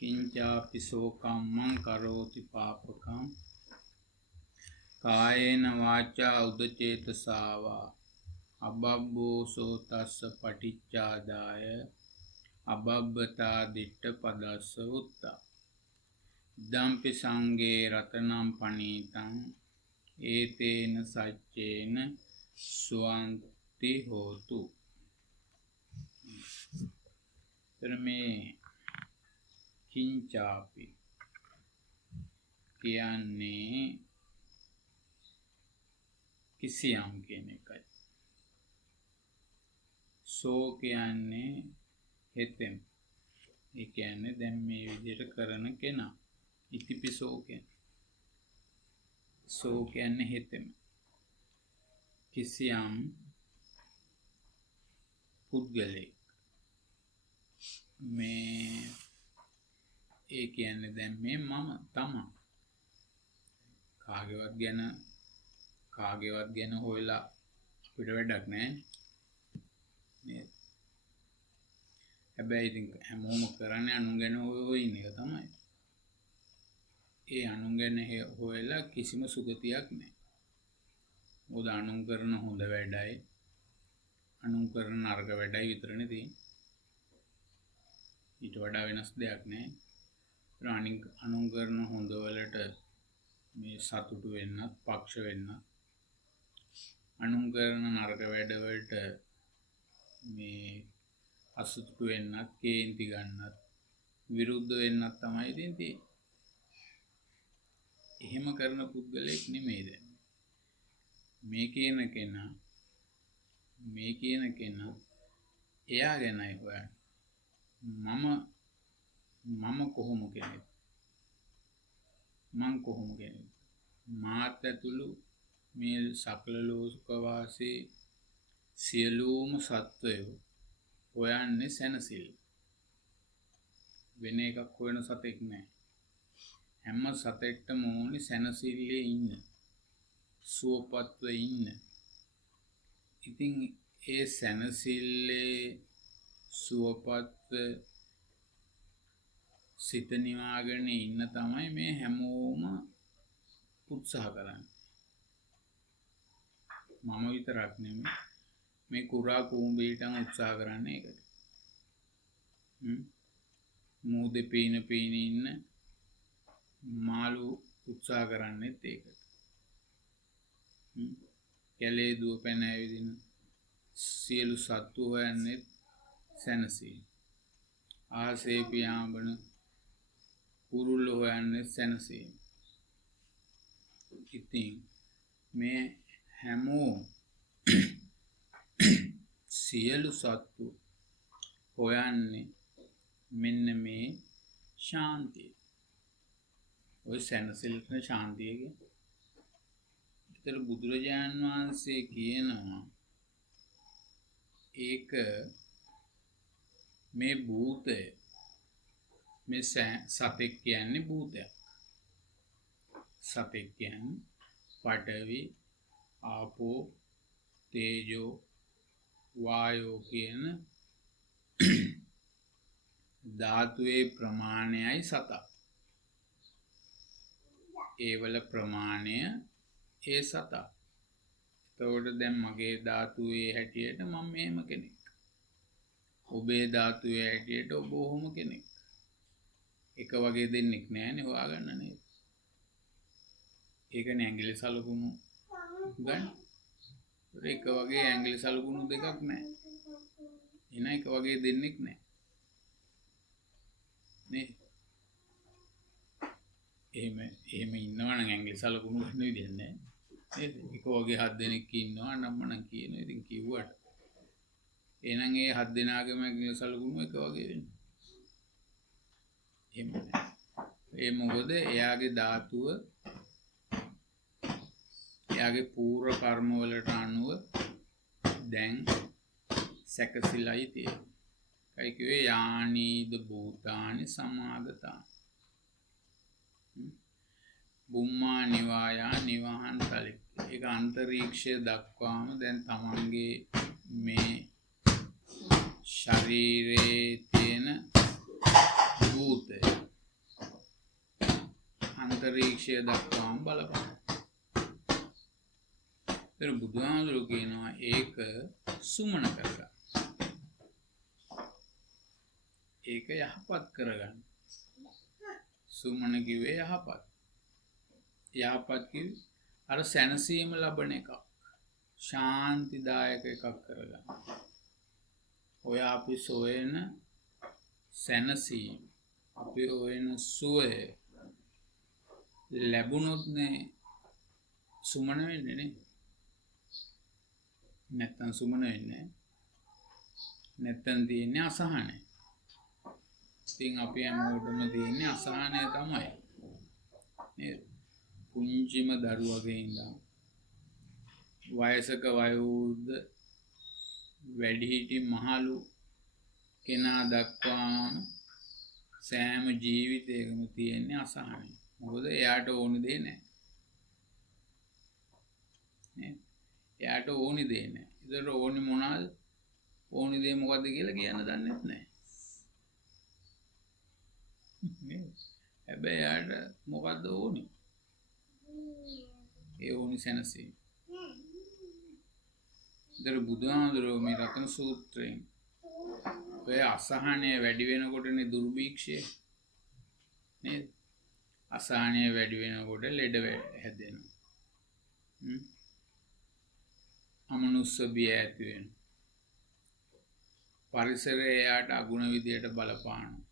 කිංචාපිසෝ කම්මං කරෝති පාපකම් කායේන වාචා උදචේතසාවා අබබ්බෝසෝ තස්ස පටිච්චාදාය අබබ්බතා දිට්ඨ පදස්ස උත්තා ඉදම්පි සංඝේ රතනම් පනීතං ඒතේන සච්චේන සුවන්ති හෝතු. මේ කිංචාපි කියන්නේ කිසියම් කියන එකයි. සෝ කියන්නේ හෙතෙම්. ඒ කියන්නේ දැන් මේ විදිහට කරන කෙනා. ඉතිපිසෝ කියන්නේ. සෝ කියන්නේ හෙතෙම්. කිසියම් පුද්ගලෙක්. මේ ඒ කියන්නේ දැන් මේ මම තමා. කාගේවත් ගැන හොයලා අපිට වැඩක් නැහැ. නේද? හැබැයි ඉතින් හැමෝම කරන්නේ අනුන් ගැන හොයන එක තමයි. ඒ අනුන් ගැන හොයලා කිසිම සුගතියක් නැහැ. මොකද අනුන් කරන හොඳ වැඩයි අනුන් කරන නරක වැඩයි විතරනේ තියෙන්නේ. ඊට වඩා වෙනස් දෙයක් නැහැ. අනුන් කරන හොඳ වලට මේ සතුටු වෙන්නත් පක්ෂ වෙන්නත්, අනුන් කරන නරක වැඩ වලට මේ අසතුටු වෙන්නත්, කේන්ති ගන්නත්, විරුද්ධ වෙන්නත් තමයි තියෙන්නේ. එහෙම කරන පුද්ගලෙක් නෙමෙයි දැන්. මේ කියන කෙනා එයා ගැනයි හොයන්නේ. මම කොහොම කෙනෙක්? මං කොහොම කෙනෙක්? මාත් ඇතුළු මේ සකල ලෝක වාසී සියලුම සත්වයෝ හොයන්නේ සැනසෙල්ල. වෙන එකක් හොයන සතෙක් නැහැ. හැම සතෙක්ටම ඕනේ සැනසෙල්ලේ ඉන්න, සුවපත්ව ඉන්න. ඉතින් ඒ සැනසෙල්ලේ සුවපත්ව සිත නිවාගෙන ඉන්න තමයි මේ හැමෝම උත්සාහ කරන්නේ. මම විතරක් නෙමෙයි මේ කුරා කුඹීටම උත්සාහ කරන්නේ ඒකට. මූදේ පීන ඉන්න මාළු උත්සාහ කරන්නේත් ඒකට. කැලේ දුව පැන ඇවිදින සියලු සත්තු හොයන්නේ සැනසීම. ආසේ පියාඹන කුරුල්ල හොයන්නේ සැනසීම. ඉතින් මේ හැමෝම සියලු සත්තු හොයන්නේ මෙන්න මේ ශාන්තිය. ඔය සැනසෙල්ලට ශාන්තිය කියන්නේ. ඒතර බුදුරජාණන් වහන්සේ කියනවා ඒක මේ භූතය, මේ සතෙක් කියන්නේ භූතයක්. සතෙක් කියන්නේ පඨවි, ආපෝ, තේජෝ, වායෝ කියන ධාතුවේ ප්‍රමාණයයි සතා. ඒවල ප්‍රමාණය ඒ සතා. එතකොට දැන් මගේ ධාතුවේ හැටියට මම මෙහෙම කෙනෙක්. ඔබේ ධාතුවේ හැටියට ඔබ ඔහොම කෙනෙක්. එක වගේ දෙන්නෙක් නෑනේ හොයාගන්න නේද? ඒකනේ ඇඟිලි සලකුණු ගන්න. එක වගේ ඇඟිලි සලකුණු දෙකක් නෑ. එන එක වගේ දෙන්නෙක් නෑ. නේ? එහෙම ඉන්නවනම් ඇඟිලි සලකුණු ගන්න විදියක් නෑ. නේද? එක වගේ 7 දෙනෙක් ඉන්නවා නම් මනම් කියන ඉතින් කිව්වට. එහෙනම් ඒ 7 දෙනාගේම ඇඟිලි සලකුණු එක වගේ වෙන්නේ. එහෙම නෑ. ඒ මොකද එයාගේ ධාතුව එයාගේ පූර්ව කර්ම වලට අනුව දැන් සැකසීලායි තියෙන්නේ. කයි කිව්වේ යානීද භූතානි සමාගතා. බුම්මා නිවායා නිවහන් තලි. ඒක අන්තරීක්ෂය දක්වාම දැන් තමන්ගේ මේ ශරීරයේ තියෙන භූතය අන්තරීක්ෂය දක්වාම බලපාන. ඒතර බුදුහාමුදුරුවෝ කියනවා ඒක සුමන කරගන්න. ඒක යහපත් කරගන්න. සුමන කිව්වේ යහපත්. යහපත් කිව්වේ අර සැනසීම ලබන එකක්. ශාන්තිදායක එකක් කරගන්න. ඔය අපි සොයන සැනසීම, අපි හොයන සුවය ලැබුණොත්නේ සුමන වෙන්නේ නේ. නැත්තම් සුමන වෙන්නේ. නැත්තම් තියෙන්නේ අසහනයි. ඉතින් අපි හැමෝටම තියෙන්නේ අසහනය තමයි. නේද? පුංචිම දරුවගේ ඉඳන් වයසක වයෝවෘද්ධ වැඩිහිටි මහලු කෙනා දක්වාම සෑම ජීවිතයකම තියෙන්නේ අසහනය. මොකද එයාට ඕන දේ නැහැ. නේ? එයාට ඕනි දේ නැහැ. ඒතර ඕනි මොනවාද? ඕනි දේ මොකද්ද කියලා කියන්න දන්නේ නැහැ. හැබැයි එයාට මොකද්ද ඕනි? ඒ ඕනි සැනසීම. ඒතර බුදුහාමුදුරුවෝ මේ රතන සූත්‍රයෙන් ඔය අසහනය වැඩි වෙනකොටනේ දුර්භීක්ෂය. නේද? අසහනය වැඩි වෙනකොට ලෙඩ හැදෙනවා. අමනුස්ස බිය ඇති වෙනවා. පරිසරය එයාට අගුණ විදියට බලපානවා.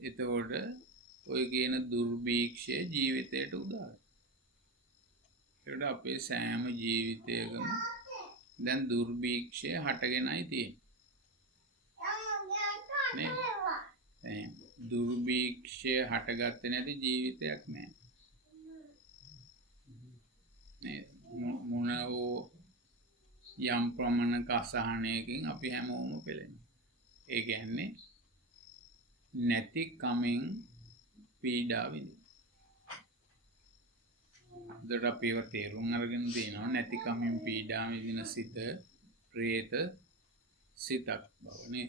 එතකොට ඔය කියන දුර්භීක්ෂය ජීවිතයට උදාහරණ. ඒකට අපේ සෑම ජීවිතයකම දැන් දුර්භීක්ෂය හටගෙනයි තියෙන්නේ. නේ? දුර්භීක්ෂය හටගත්තේ නැති ජීවිතයක් නැහැ. නේ? මොනෝ යම් ප්‍රමාණක අසහනයකින් අපි හැමෝම පෙළෙනවා. ඒ කියන්නේ නැති කමින් පීඩා විඳින. දර අපිව තේරුම් අරගෙන තියෙනවා නැති කමින් පීඩා විඳින සිත ප්‍රේත සිතක් බවනේ.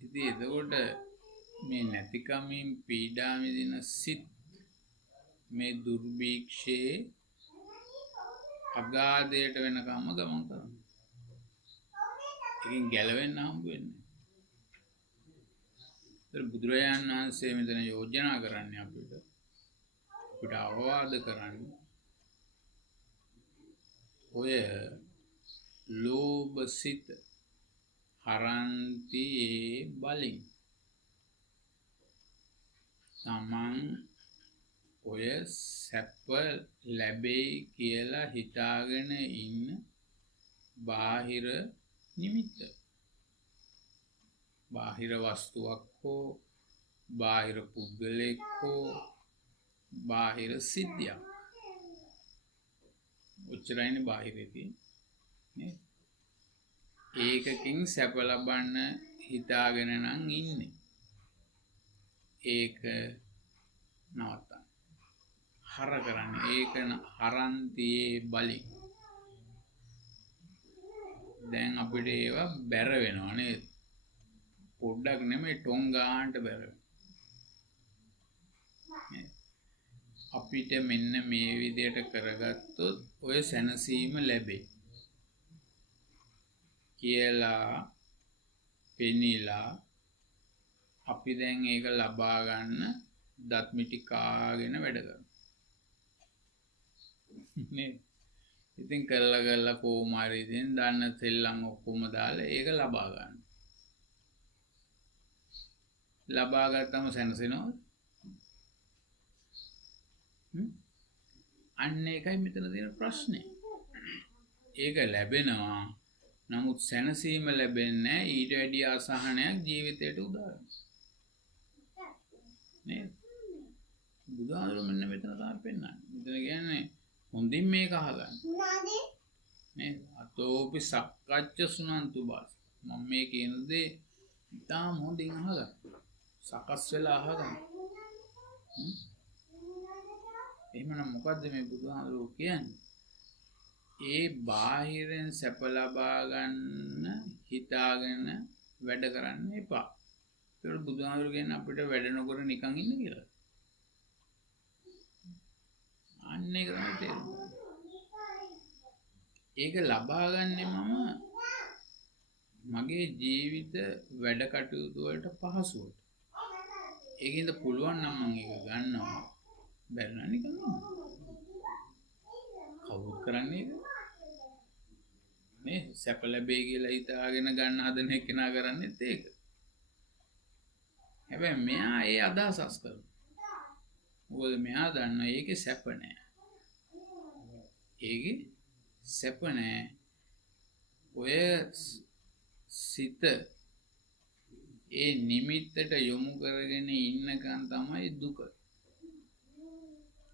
ඉතින් එතකොට මේ නැති කමින් පීඩා විඳින සිත් මේ දුර්භීක්ෂයේ අගාධයට වෙනකම්ම ගමන් කරනවා. ඒකෙන් ගැලවෙන්න හම්බ වෙන්නේ. බුදුරජාණන් වහන්සේ මෙතන යෝජනා කරන්නේ අපිට අවවාද කරන්නේ ඔය ලෝභ සිත හරන්ති බලින් තමන් ඔය සැප ලැබෙයි කියලා හිතාගෙන ඉන්න බාහිර නිමිත්ත, බාහිර වස්තුවක් හෝ බාහිර පුද්ගලයෙක් හෝ බාහිර සිද්ධියක්, ඔච්චරයිනේ බාහිරදී නේ. ඒකකින් සැප ලබන්න හිතාගෙන නම් ඉන්නේ. ඒක නවත්තන්න. හර කරන්නේ ඒක හරන්තියේ බලි. දැන් අපිට ඒවා බැර වෙනවා නේද? පොඩ්ඩක් නෙමෙයි ටොං ගන්නට බැර වෙනවා. අපිට මෙන්න මේ විදියට කරගත්තොත් ඔය සැනසීම ලැබෙයි කියලා පෙනිලා අපි දැන් ඒක ලබා ගන්න දත් මිටි කාගෙන වැඩ කරනවා නේ. ඉතින් කරලා කොහොම හරි ඉතින් දන්න සෙල්ලම් ඔක්කොම දාලා ඒක ලබා ගන්න. ලබා ගත්තම සැනසෙනවා. අන්න ඒකයි මෙතන තියෙන ප්‍රශ්නේ. ඒක ලැබෙනවා. නමුත් සැනසීම ලැබෙන්නේ ඊට වැඩි අසහනයක් ජීවිතයට උදාහරණ. නේද? බුදුහාමුදුරුවෝ මෙන්න මෙතන තමයි පෙන්නන්නේ. මෙතන කියන්නේ හොඳින් මේක අහගන්න. නේද? අතෝපි සක්කච්ඡ සුනන්තු බාස. මම මේ කියන දේ ඉතාම හොඳින් අහගන්න. සකස් වෙලා අහගන්න. එහෙමනම් මොකද්ද මේ බුදුහාමුදුරුවෝ කියන්නේ? ඒ බාහිරෙන් සැප ලබා ගන්න හිතාගෙන වැඩ කරන්න එපා. ඒකට බුදුහාමුදුරු කියන්නේ අපිට වැඩ නොකර නිකන් ඉන්න කියලා. අන්න ඒක තමයි තේරුම. ඒක ලබා ගන්නේ මම මගේ ජීවිත වැඩ කටයුතු වලට පහසුවට. ඒකින්ද පුළුවන් නම් මම ඒක ගන්නවා. බැරි නම් නිකන් ඉන්නවා. කවුරුත් කරන්නේ ඒක. නේ සැප ලැබෙයි කියලා හිතාගෙන ගන්න හදන කෙනා කරන්නේත් ඒක. හැබැයි මෙයා ඒ අදහසස් කරනවා. මොකද මෙයා දන්නා ඒකේ සැප නැහැ. ඒකේ සැප නැහැ. ඔය සිත ඒ නිමිත්තට යොමු කරගෙන ඉන්නකන් තමයි දුක.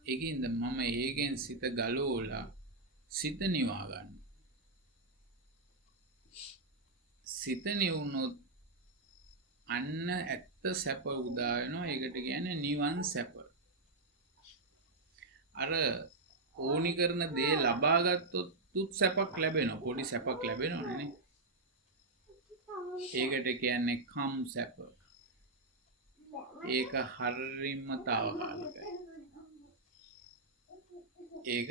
ඒකින්ද මම ඒකෙන් සිත ගලවලා සිත නිවා ගන්න. සිත නිවුනොත් අන්න ඇත්ත සැප උදා වෙනවා. ඒකට කියන්නේ නිවන් සැප. අර ඕනි කරන දේ ලබා ගත්තොත් තුත් සැපක් ලැබෙනවා. පොඩි සැපක් ලැබෙනවනේ නේ. ඒකට කියන්නේ කම් සැප. ඒක හරිම తాවකාලිකයි. ඒක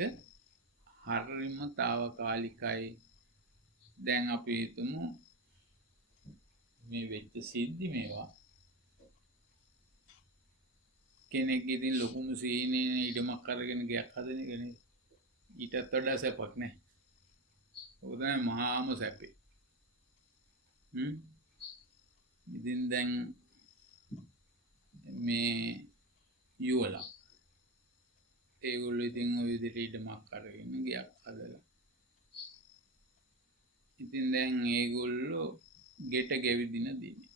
හරිම తాවකාලිකයි. දැන් අපි හිතමු මේ වෙච්ච සිද්ධි මේවා කෙනෙක් ඉතින් ලොකුම සීනේ ඉඩමක් අරගෙන ගයක් හදන එක නේ. ඊටත් වඩා සැපක් නෑ. ඔක තමයි මහාම සැපේ. ඉතින් දැන් මේ යුවලා ඒගොල්ලෝ ඉතින් ඔය විදිහට ඉඩමක් අරගෙන ගයක් හදලා. ඉතින් දැන් ඒගොල්ලෝ ගෙට ගෙවිදින දිනේ.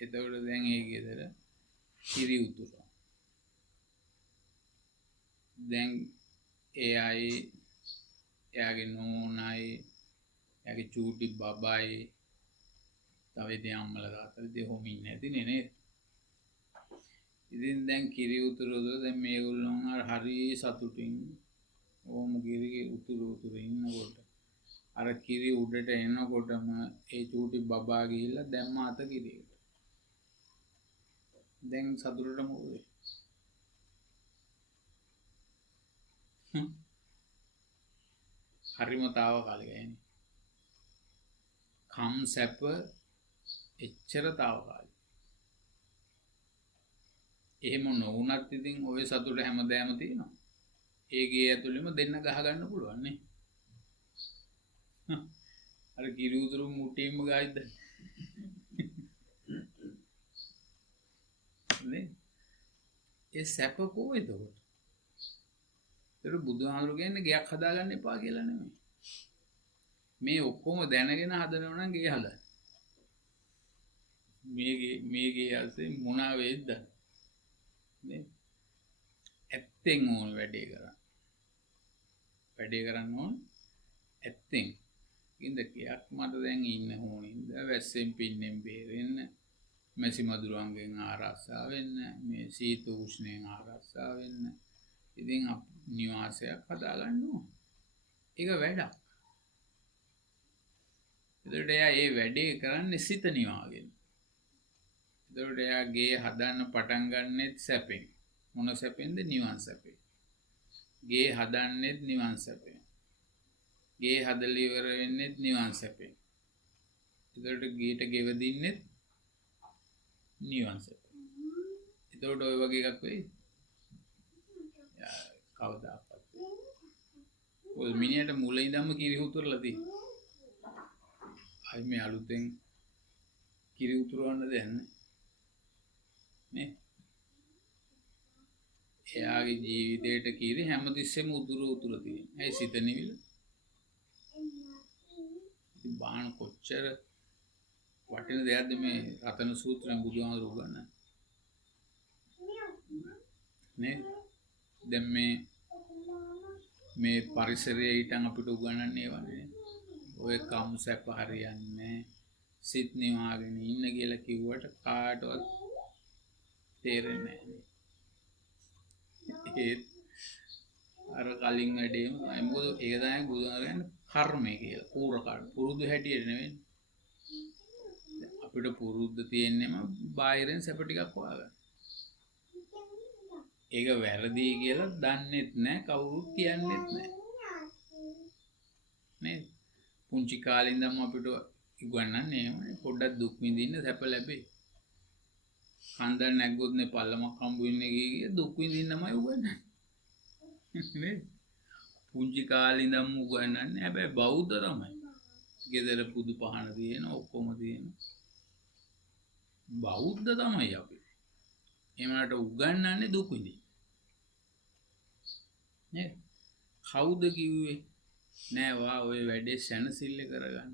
එතකොට දැන් ඒ ගෙදර කිරි උතුරනවා. දැන් ඒ අය එයාගේ නෝනයි එයාගේ චූටි බබයි තව ඉතින් අම්මලා තාත්තලා දෙහොම ඉන්නේ නැතිනේ නේද? ඉතින් දැන් කිරි උතුරලා දැන් මේගොල්ලෝ හරි සතුටින් ඕම කිරි උතුර ඉන්නකොට අර කිරි උඩට එනකොටම ඒ චූටි බබා ගිහිල්ලා දැම්ම අත කිරියට. දැන් සතුටට මොකද? හරිම తాවකාලිකයි නේ. කම් සැප එච්චර తాවකාලික. එහෙම නොවුනත් ඉතින් ওই සතුට හැමදාම තියෙනවා. ඒ ගේ ඇතුළෙම දෙන්න ගහ ගන්න පුළුවන් නේ. අර කිරි උතුරු මුට්ටියෙම ගායිද? නේ? ඒ සැප කොහෙද උඩ? ඒතර බුදුහාමුදුරු කියන්නේ ගයක් හදාගන්න එපා කියලා නෙමෙයි. මේ ඔක්කොම දැනගෙන හදනවා නම් ගේ හදන්න. මේගේ ඇස්සේ මොනවා වෙයිද? නේ? ඇත්තෙන් ඕන වැඩේ කරන්න. වැඩේ කරන්න ඕන ඇත්තෙන්. ඉතින් දෙයක් මට දැන් ඉන්න ඕනින්ද වැස්සෙන් පින්නෙන් බේරෙන්න, මැසි මදුරුවන්ගෙන් ආරක්ෂා වෙන්න, මේ සීත උෂ්ණයෙන් ආරක්ෂා වෙන්න. ඉතින් නිවාසයක් හදාගන්න ඕන. ඒක වැඩක්. ඒකට එයා ඒ වැඩේ කරන්නේ සිත නිවාගෙන. ඒකට එයා ගේ හදන්න පටන් ගන්නෙත් සැපෙන්. මොන සැපෙන්ද? නිවන් සැපෙන්. ගේ හදන්නෙත් නිවන් සැපෙන්. ගේ හදලා ඉවර වෙන්නෙත් නිවන් සැපෙන්. ඒකට ගේට ගෙවදින්නෙත් නිවන් සැපෙන්. ඒකට ඔය වගේ එකක් වෙයි. කවදාවත්. ඔය මිනිහට මුලින් ඉඳන්ම කිරි උතුරලා තියෙනවා. අයි මේ අලුතෙන් කිරි උතුරවන්න දෙන්නේ නේ. එයාගේ ජීවිතේට කිරි හැමතිස්සෙම උතුර තියෙනවා. ඇයි සිත නිවිල? ඉතින් බාහන කොච්චර වටින දෙයක්ද මේ රතන සූත්‍රයෙන් බුදුහාමුදුරුවෝ ගන්න. නේ? දැන් මේ පරිසරයේ ඊටන් අපිට උගන්වන්නේ වගේ. ඔය කම් සැප හරියන්නේ සිත් නිවාගෙන ඉන්න කියලා කිව්වට කාටවත් තේරෙන්නේ නැහැ. ඒත් අර කලින් වැඩේම තමයි. මොකද ඒක තමයි බුදුහාමුදුරුවෝ කියන්නේ කර්මය කියලා. පුරුදු හැටියට නෙවෙයි. අපිට පුරුද්ද තියෙන්නේම බාහිරෙන් සැප ටිකක් හොයාගන්න. ඒක වැරදි කියලා දන්නෙත් නැහැ, කවුරුත් කියන්නෙත් නැහැ. නේද? පුංචි කාලේ ඉඳන්ම අපිට ඉගවන්නන්නේ එහෙමනේ. පොඩ්ඩක් දුක් විඳින්න සැප ලැබේ. කන්දල් නැග්ගොත් නේ පල්ලමක් හම්බ වෙන්නේ කිය දුක් විඳින්නමයි උගන්වන්නේ. නේද? පුංචි කාලේ ඉඳන්ම උගන්වන්නේ හැබැයි බෞද්ධ තමයි. ගෙදර පුදු පහන තියෙන ඔක්කොම තියෙන. බෞද්ධ තමයි අපි. එමකට උගන්වන්නේ දුක් විඳින්න. නේද? කවුද කිව්වේ? නෑ වා ඔය වැඩේ සැනසille කරගන්න.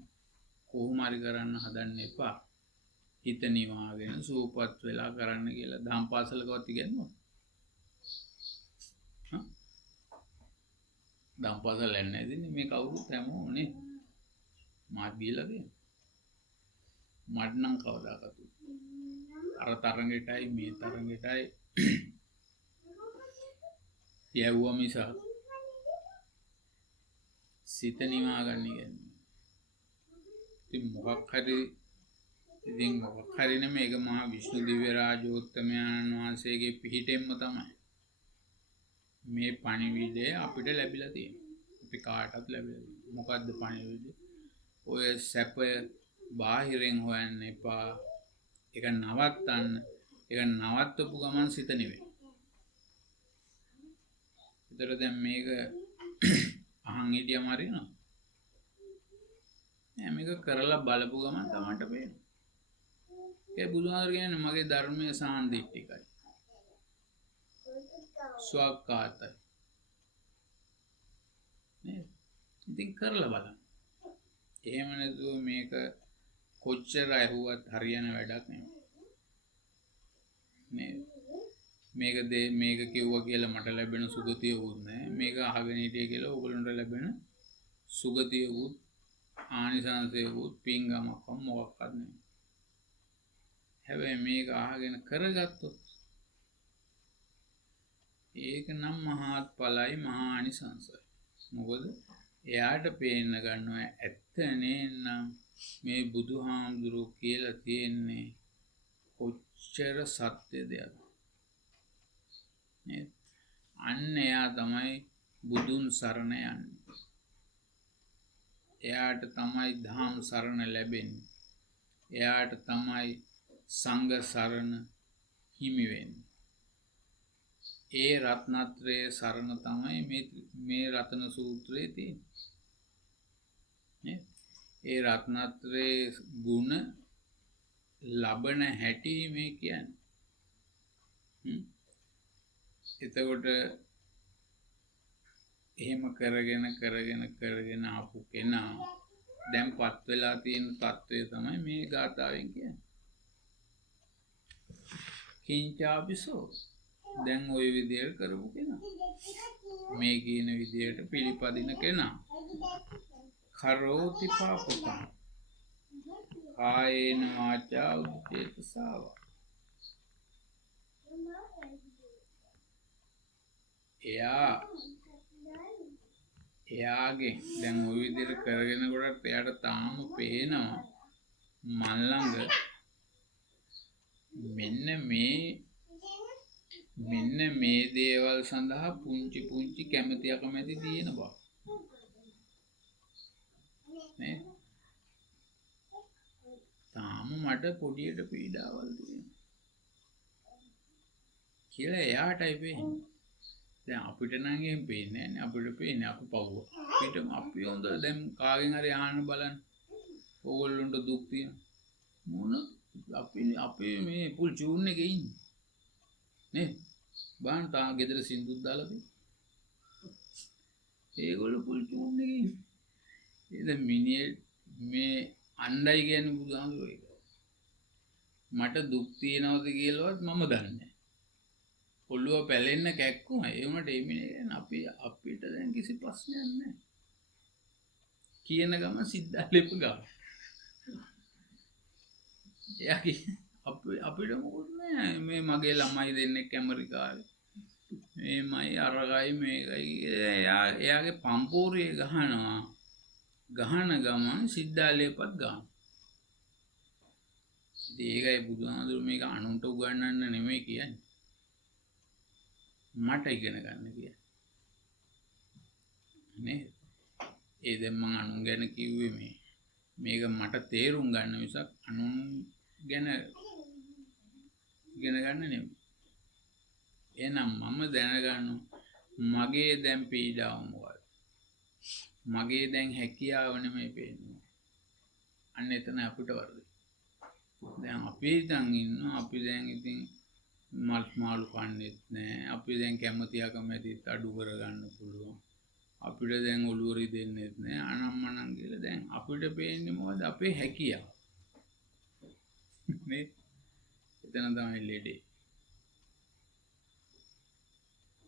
කොහොම හරි කරන්න හදන්න එපා. හිත නිවාගෙන සූපත් වෙලා කරන්න කියලා දහම් පාසලකවත් ඉගෙනුවා. දහම් පාසල යන්නේ නැදිනේ මේ කවුරුත් හැමෝම නේ. මාත් බීලා තියෙන. මට නම් කවදාකවත් අර තරඟෙටයි මේ තරඟෙටයි යවුවා මිස සිත නිවා ගන්න කියන්නේ. ඉතින් මොකක් හරි මේක මහා විෂ්ණු දිව්‍ය රාජෝත්තමයන් වහන්සේගේ පිහිටෙන්ම තමයි මේ පණිවිඩය අපිට ලැබිලා තියෙන්නේ. අපි කාටවත් ලැබිලා තියෙන්නේ. මොකද්ද පණිවිඩය? ඔය සැපය බාහිරෙන් හොයන්න එපා. ඒක නවත්තන්න. ඒක නවත්තපු ගමන් සිත නෙවෙයි. ඒතර දැන් මේක අහන් හිටියම හරියනවා. නෑ මේක කරලා බලපු ගමන් තමන්ට පේනවා. ඒ බුදුහාර කියන්නේ මගේ ධර්මයේ සාන්දිටිකයි. ස්වකහාතයි. නේද? ඉතින් කරලා බලන්න. එහෙම නැතුව මේක කොච්චර ඇහුවත් හරියන වැඩක් නෙමෙයි. මේක කිව්වා කියලා මට ලැබෙන සුගතිය වුත් නැහැ. මේක අහගෙන හිටිය කියලා ඕගොල්ලන්ට ලැබෙන සුගතිය වුත් ආනිසංසය වුත් පිංගමක් මොකක්වත් නෙමෙයි. හැබැයි මේක අහගෙන කරගත්තොත් ඒක නම් මහත් ඵලයි මහා ආනිසංසයි. මොකද එයාට පේන්න ගන්නවා ඇත්ත නේනම් මේ බුදුහාමුදුරුවෝ කියලා තියෙන්නේ කොච්චර සත්‍යද නේද? අන්න එයා තමයි බුදුන් සරණ යන්නේ. එයාට තමයි ධම් සරණ ලැබෙන්නේ. එයාට තමයි සංඝ සරණ හිමි වෙන්නේ. ඒ රත්නත්‍රයේ සරණ තමයි මේ රතන සූත්‍රයේ තියෙන්නේ. ඒ රත්නත්‍රයේ ගුණ ලබන හැටි මේ කියන්නේ. එතකොට එහෙම කරගෙන ආපු කෙනා දැන් පත් වෙලා තියෙන තත්ත්වය තමයි මේ ගාථාවෙන් කියන්නේ. කිංචාபிසෝ දැන් ওই විදියට කරපු කෙනා මේ කියන විදියට පිළිපදින කෙනා කරෝති පාපකම් කායේන වාචා උච්චේතසාව එයාගේ දැන් ওই විදිහට කරගෙන කොටත් එයාට තාම පේනවා මන් ළඟ මෙන්න මේ දේවල් සඳහා පුංචි කැමැති අකමැති තියෙන බව නේ. තාම මට පොඩියට පීඩාවල් තියෙනවා කියලා එයාටයි පේන්නේ. දැන් අපිට නම් එහෙම පේන්නේ නැහැ. අපිට පේන්නේ අපි පවුව. අපි හොඳ දැන් කාගෙන් හරි අහන්න බලන්න. ඕගොල්ලොන්ට දුක් තියෙන මොන අපි මේ පුල් චූන් එකේ ඉන්නේ. නේ? බාන් තා ගෙදර සින්දුත් දාලා තියෙනවා. ඒගොල්ලෝ පුල් චූන් එකේ ඉන්නේ. ඒ මිනිහේ මේ අණ්ඩයි කියන්නේ බුදුහාමුදුරුවෝ ඒක. මට දුක් තියෙනවද කියලාවත් මම දන්නේ නැහැ. ඔළුව පැලෙන්න කැක්කුම ඒ උනට එමිනේ අපිට දැන් කිසි ප්‍රශ්නයක් නැහැ කියන ගම සිද්ධාලෙප ගම අපිට මොකුත් නැහැ. මේ මගේ ළමයි දෙන්නෙක් ඇමරිකාවේ මේමයි අරගයි මේකයි එයාගේ පම්පෝරිය ගහන ගමන් සිද්ධාලෙපත් ගන්න. ඉතින් ඒකයි බුදුහාමුදුරු මේක අනුන්ට උගන්වන්න නෙමෙයි කියන්නේ. මට ඉගෙන ගන්න කියන්නේ. නේ? ඒ දැන් මම අනුන් ගැන කිව්වේ මේක මට තේරුම් ගන්න මිසක් අනුන් ගැන ඉගෙන ගන්න නෙමෙයි. එහෙනම් මම දැනගන්නවා මගේ දැන් පීඩාව මොකක්ද? මගේ දැන් හැකියාව නෙමෙයි පේන්නේ. අන්න එතන අපිට වරදයි. දැන් අපි දැන් ඉන්නවා අපි දැන් ඉතින් මාළු කන්නේත් නැහැ. අපි දැන් කැමති අකමැතිත් අඩු කරගන්න පුළුවන්. අපිට දැන් ඔළුව රිදෙන්නෙත් නැහැ. අනම්මනම් කියලා දැන් අපිට පේන්නේ මොකද? අපේ හැකියාව. මේ එතන තමයි ලෙඩේ.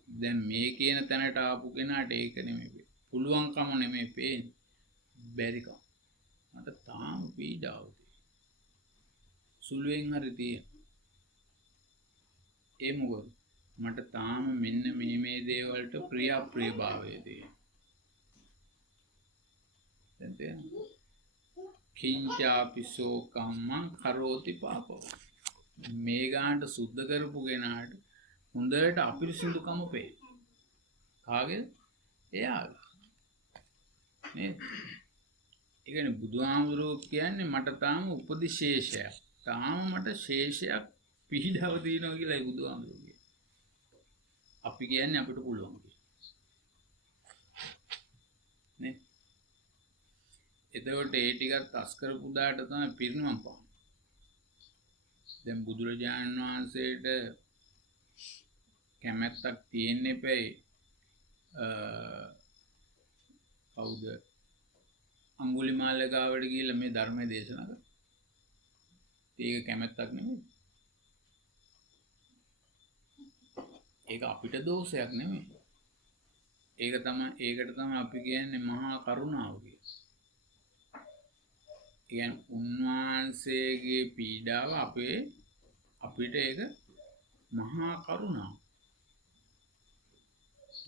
දැන් මේ කියන තැනට ආපු කෙනාට ඒක නෙමෙයි. පුළුවන්කම නෙමෙයි පේන්නේ. බැරිකම. මට තාම පීඩාව සුළුවෙන් හරි තියෙනවා. ඒ මොකද? මට තාම මෙන්න මේ දේවල්ට ප්‍රියභාවය තියෙනවා. දැන් කිංචාපිසෝ කම්මං කරෝති පාපව. මේ ගානට සුද්ධ කරපු කෙනාට හොඳට අපිරිසිදුකම පේ. කාගේද? එයාගේ. නේද? ඒ කියන්නේ බුදුහාමුදුරුවෝ කියන්නේ මට තාම උපදිශේෂයක්. තාම මට ශේෂයක් පිළිදව තියෙනවා කියලායි බුදුහාමුදුරුවෝ කියන්නේ. අපි කියන්නේ අපිට පුළුවන් කියලා. නේ? එතකොට ඒ ටිකත් අස් කරපු දාට තමයි පිරිනමන පාන. දැන් බුදුරජාණන් වහන්සේට කැමැත්තක් තියෙන්න එපැයි කවුද අඟුලිමාල ගාවට ගිහිල්ලා මේ ධර්මය දේශනා කරා. ඒක කැමැත්තක් නෙමෙයි. ඒක අපිට දෝෂයක් නෙමෙයි. ඒකට තමයි අපි කියන්නේ මහා කරුණාව කියලා. කියන්නේ උන්වහන්සේගේ පීඩාව අපිට ඒක මහා කරුණාව.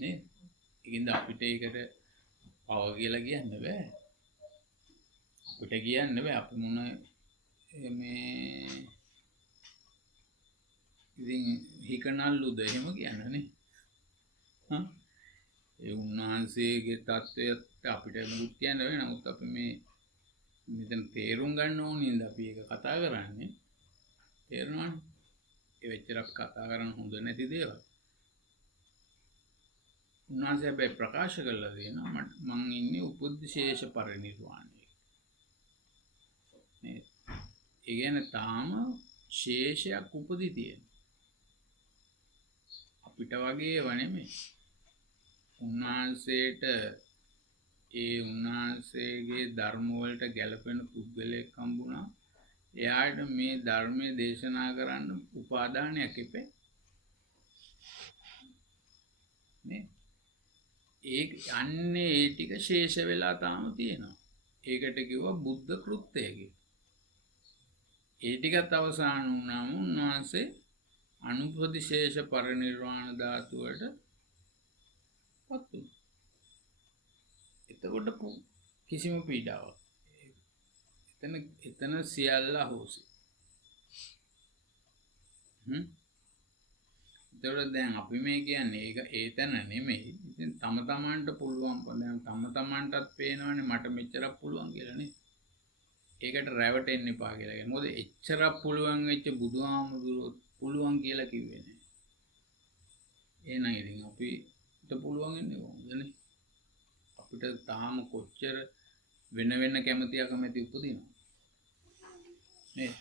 නේ? ඒකින්ද අපිට ඒකට පව කියලා කියන්න බෑ. අපිට කියන්න බෑ අපි මොන මේ ඉතින් හිකනල්ලුද එහෙම කියන්නේ. ඒ උන්වහන්සේගේ தත්වයට අපිට මුත් කියන්න බෑ. නමුත් අපි මෙතන තේරුම් ගන්න ඕනේ නේද අපි ඒක කතා කරන්නේ. තේරුණානේ? ඒ වෙච්චරක් කතා කරන්න හොඳ නැති දේවල්. උන්වහන්සේ හැබැයි ප්‍රකාශ කළා දෙනවා මං ඉන්නේ උපුද්දේශ පරිනිර්වාණය. මේ ඒ කියන්නේ තාම ශේෂයක් උපදී තියෙන. අපිට වගේ ඒව නෙමෙයි. උන්වහන්සේගේ ධර්ම වලට ගැලපෙන පුද්ගලයෙක් හම්බුණා. එයාට මේ ධර්මයේ දේශනා කරන්න උපාදානයක් එපේ. නේ? ඒ ටික ශේෂ වෙලා තාම තියෙනවා. ඒකට කිව්වා බුද්ධ කෘත්‍යය කියලා. ඒ ටිකත් අවසන් වුණාම උන්වහන්සේ අනුපදිශේෂ පරිනිර්වාණ ධාතුවට පත් වුණා. එතකොට කිසිම පීඩාවක්. එතන සියල්ල හොසි. එතකොට දැන් අපි මේ කියන්නේ ඒක ඒතන නෙමෙයි. ඉතින් තම තමන්ට පුළුවන් දැන් තම තමන්ටත් පේනවනේ මට මෙච්චරක් පුළුවන් කියලා නේ. ඒකට රැවටෙන්න එපා කියලා කියනවා. මොකද එච්චරක් පුළුවන් වෙච්ච බුදුහාමුදුරුවෝ පුළුවන් කියලා කිව්වේ නෑ. එහෙනම් ඉතින් අපිට පුළුවන් වෙන්නේ කොහොමදනේ? අපිට තාම කොච්චර වෙන කැමැති අකමැති උපදිනවා. නේ?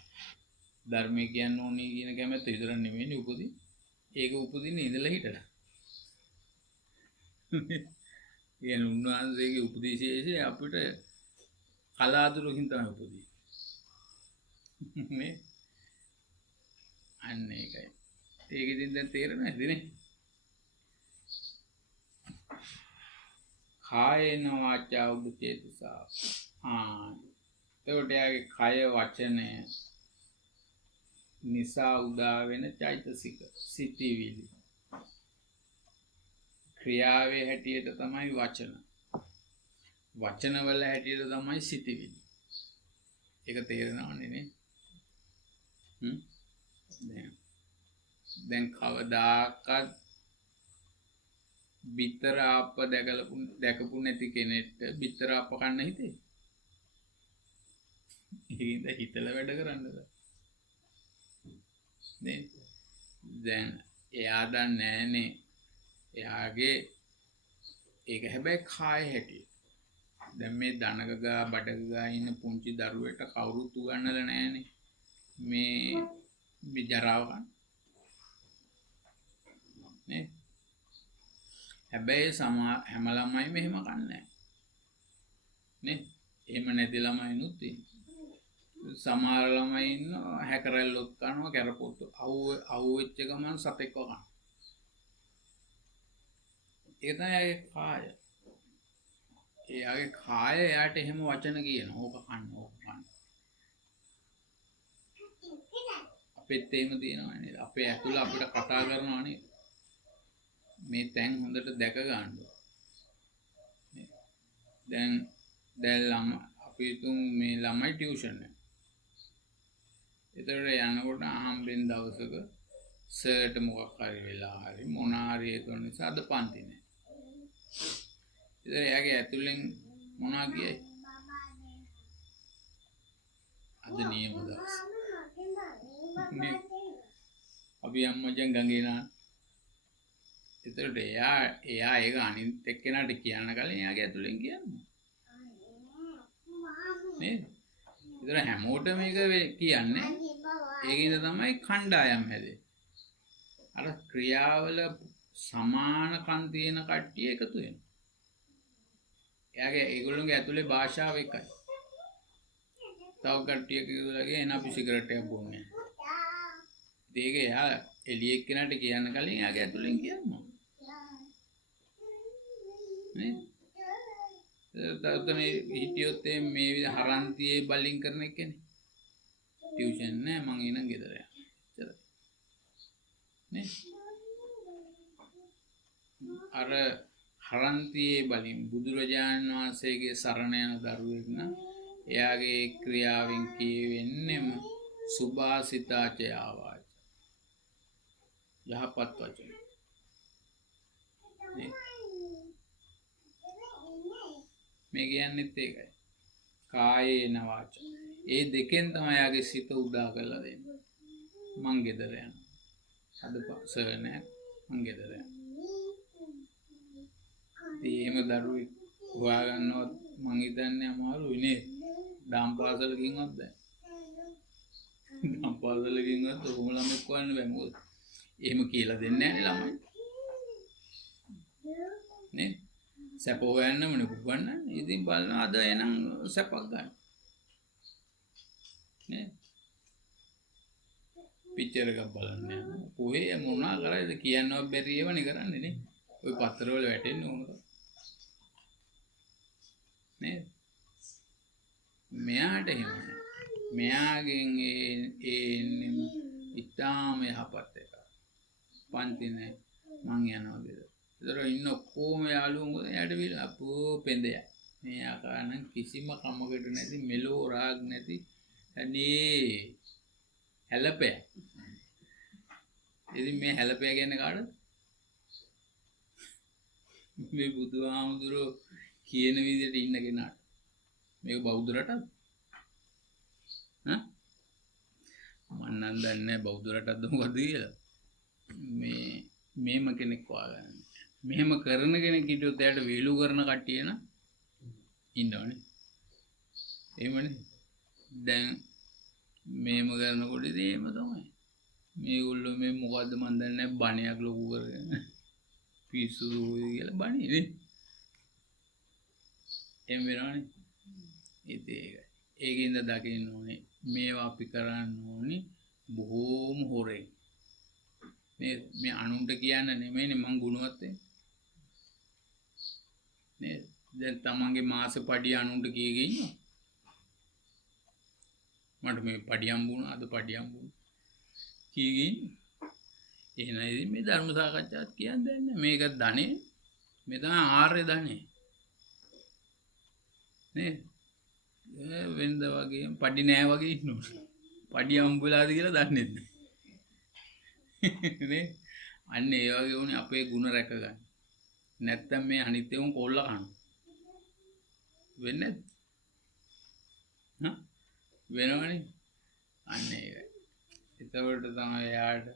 ධර්මය කියන්න ඕනේ කියන කැමැත්ත විතර නෙමෙයි උපදින්නේ. ඒක උපදින්නේ ඉඳලා හිටලා. කියන උන්වහන්සේගේ උපදේශය අපිට කලාතුරකින් තමයි උපදින්නේ. මේ අන්න ඒකයි. ඒකෙන් දැන් තේරෙන්නේ නැද්ද? කායේන වාචා උද්දේශසා. එතකොට යාගේ කය වචනය නිසා උදා වෙන චෛතසික සිතිවිලි ක්‍රියාවේ හැටියට තමයි වචනවල හැටියට තමයි සිතිවිලි. ඒක තේරෙනවනේ නේ? හ්ම් දැන් කවදාකවත් බිත්තර ආප්ප දැකපු නැති කෙනෙක්ට බිත්තර ආප්ප කන්න හිතේ. ඒකින්ද හිතලා වැඩ කරන්නද? නේ? දැන් එයා දන්නේ නැහනේ. එයාගේ ඒක හැබැයි කාය හැටි. දැන් මේ දනගගා බඩගගා ඉන්න පුංචි දරුවෙට කවුරුත් උගන්නලා නැහනේ. මේ ජරාව ගන්න. නේ? හැබැයි හැම ළමයි මෙහෙම කන්නේ නැහැ. නේ? එහෙම නැති ළමයිනුත් ඉන්නවා. සමහර ළමයි ඉන්නවා හැකරැල්ලොත් කනවා කැරපොත්තු අහුවෙච්ච ගමන් සතෙක්ව කනවා. ඒ තමයි කාය. එයාගේ කාය එයාට එහෙම වචන කියන ඕක කන්න ඕක කන්න. අපෙත් එහෙම තියෙනවා නේද? අපේ ඇතුළ අපිට කතා කරනවා නේද? මේ තැන් හොඳට දැක ගන්න. දැන් අපි තුන් මේ ළමයි ටියුෂන් එක. ඒතර යනකොට අහම්බෙන් දවසක සර්ට මොකක් හරි වෙලා හරි මොන හරි ඒක නිසා අද පන්ති නෑ. ඒතර එයාගේ ඇතුලෙන් මොනවා කියයි? අද නියම දවස්. අපි අම්මචන් ගඟේ නා. ඒතරට එයා ඒක අනිත් එක්කෙනාට කියන්න කලින් එයාගේ ඇතුලෙන් කියන්නේ. නේද? ඒතර හැමෝටම මේක කියන්නේ. ඒකින්ද තමයි කණ්ඩායම් හැදෙන්නේ. අර ක්‍රියාවල සමානකම් තියෙන කට්ටිය එකතු වෙනවා. එයාගේ ඒගොල්ලෝගේ ඇතුලේ භාෂාව එකයි. තව කට්ටියක කිව්වලගේ එන අපි සිගරට් එකක් බොන්නේ. ඒක එයා එළියෙක් කෙනාට කියන්න කලින් එයාගේ ඇතුලෙන් කියනවා. නේ? තවතනේ හිටියොත් මේ විදිහ හරන්තියේ බලින් කරන එකනේ. ටියුෂන් නෑ මං එනං ගෙදර යනවා. එච්චරයි. නේ? අර හරන්තියේ බලින් බුදුරජාණන් වහන්සේගේ සරණ යන දරුවෙක් නම් එයාගේ ක්‍රියාවෙන් කියවෙන්නෙම සුභාසිතාච ආවාච. යහපත් වචන. මේ කියන්නෙත් ඒකයි. කායේන වාච. ඒ දෙකෙන් තමයි යාගේ සිත උදා කරලා දෙන්නේ. මං ගෙදර යනවා. අද සර් නෑ මං ගෙදර යනවා. එහෙම දරුවෙක් හොයාගන්නවත් මං හිතන්නේ අමාරුයි නේ. දාම් පාසලකින්වත් බෑ. දාම් පාසලකින්වත් ඔහොම ළමෙක් හොයන්න බෑ මොකද? එහෙම කියලා දෙන්නේ නැහැ ළමයි. නේ? සැප හොයන්න මොන පුපන්න. ඉතින් බලන්න අද එනං සැපක් ගන්න. නේ? පිච්චර් එකක් බලන්න යනවා. කොහේ මොනවා කරයිද කියන්නවත් බැරි ඒවනේ කරන්නේ නේ. ඔය පත්තරවල වැටෙන්නේ ඕනද? නේද? මෙයාට එහෙම නැහැ. මෙයාගෙන් එන්නෙම ඉතාම යහපත් එක. පන්ති නැහැ. මං යනවා ගෙදර. ඒතර ඉන්න ඔක්කොම යාළුවෝ මොකද එයාට විල අපෝ පෙන්දයක්. මේ ආකාරන කිසිම කමකට නැති මෙලෝ රාග නැති අනේ හැලපය. ඉතින් මේ හැලපය කියන්නේ කාටද? මේ බුදුහාමුදුරුවෝ කියන විදිහට ඉන්න කෙනාට. මේක බෞද්ධ රටක්ද? මම නම් දන්නේ නැහැ බෞද්ධ රටක්ද මොකද්ද කියලා. මේම කෙනෙක් වාගන්න. මෙහෙම කරන කෙනෙක් හිටියොත් එයාට වේලු කරන කට්ටිය න ඉන්නවනේ. එහෙමනේ. දැන් මේම කරනකොට ඉතින් එහෙම තමයි. මේගොල්ලෝ මේ මොකද්ද මන් දන්නේ නැහැ බණයක් ලොකු කරගෙන පිස්සු කියලා බණේ නේ. එහෙම වෙනවනේ. ඒකයි. ඒකින්ද දකින්න ඕනේ මේවා අපි කරන්න ඕනේ බොහෝම හොරෙන්. මේ අනුන්ට කියන්න නෙමෙයිනේ මං ගුණවත් වෙන්නේ. නේද? දැන් තමන්ගේ මාස පඩිය අනුන්ට කීගේ ඉන්නවා. මට මේ පඩිය හම්බුණා අද පඩිය හම්බුණා. කීගේ ඉන්නේ? එහෙනම් මේ ධර්ම සාකච්ඡාත් කියන්නේ නැහැ. මේක ධනෙ. මේ තමයි ආර්ය ධනෙ. නේද? වෙනද වගේ පඩි නෑ වගේ ඉන්නවා. පඩිය හම්බුලාද කියලා දන්නේ නැහැ නේ. අන්න ඒ වගේ වුණේ අපේ ಗುಣ රැක ගන්න. නැත්තම් මේ අනිත් ඒවා කොල්ල කන. වෙන්නේ නැද්ද? වෙනවනේ. අන්න ඒකයි. එතකොට තමයි යාට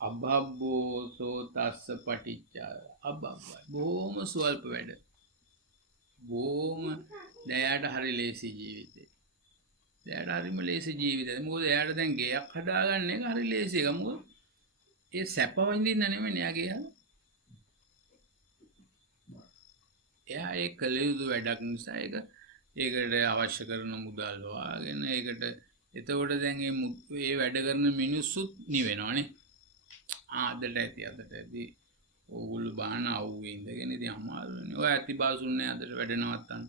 අබබ්බෝසෝ තස්ස පටිච්චා අබබ්බයි. බොහොම ස්වල්ප වැඩ. බොහොම දැයට හරි ලේසි ජීවිතේ. දැයට හරිම ලේසි ජීවිතේ. මොකද එයාට දැන් ගෙයක් හදාගන්න එක හරි ලේසි එක. මොකද ඒ සැප විඳින්න නෙමෙයි එයාගේ යා. එයා ඒ කළ යුතු වැඩක් නිසා ඒකට අවශ්‍ය කරන මුදල් වාගෙන ඒකට එතකොට දැන් ඒ වැඩ කරන මිනිස්සුත් නිවෙනවනේ. අදට ඇති ඕගොල්ලෝ බාන අවුවේ ඉඳගෙන ඉතින් අමාරුනේ. ඔය ඇති බාසුන්නේ අදට වැඩ නවත්තන්න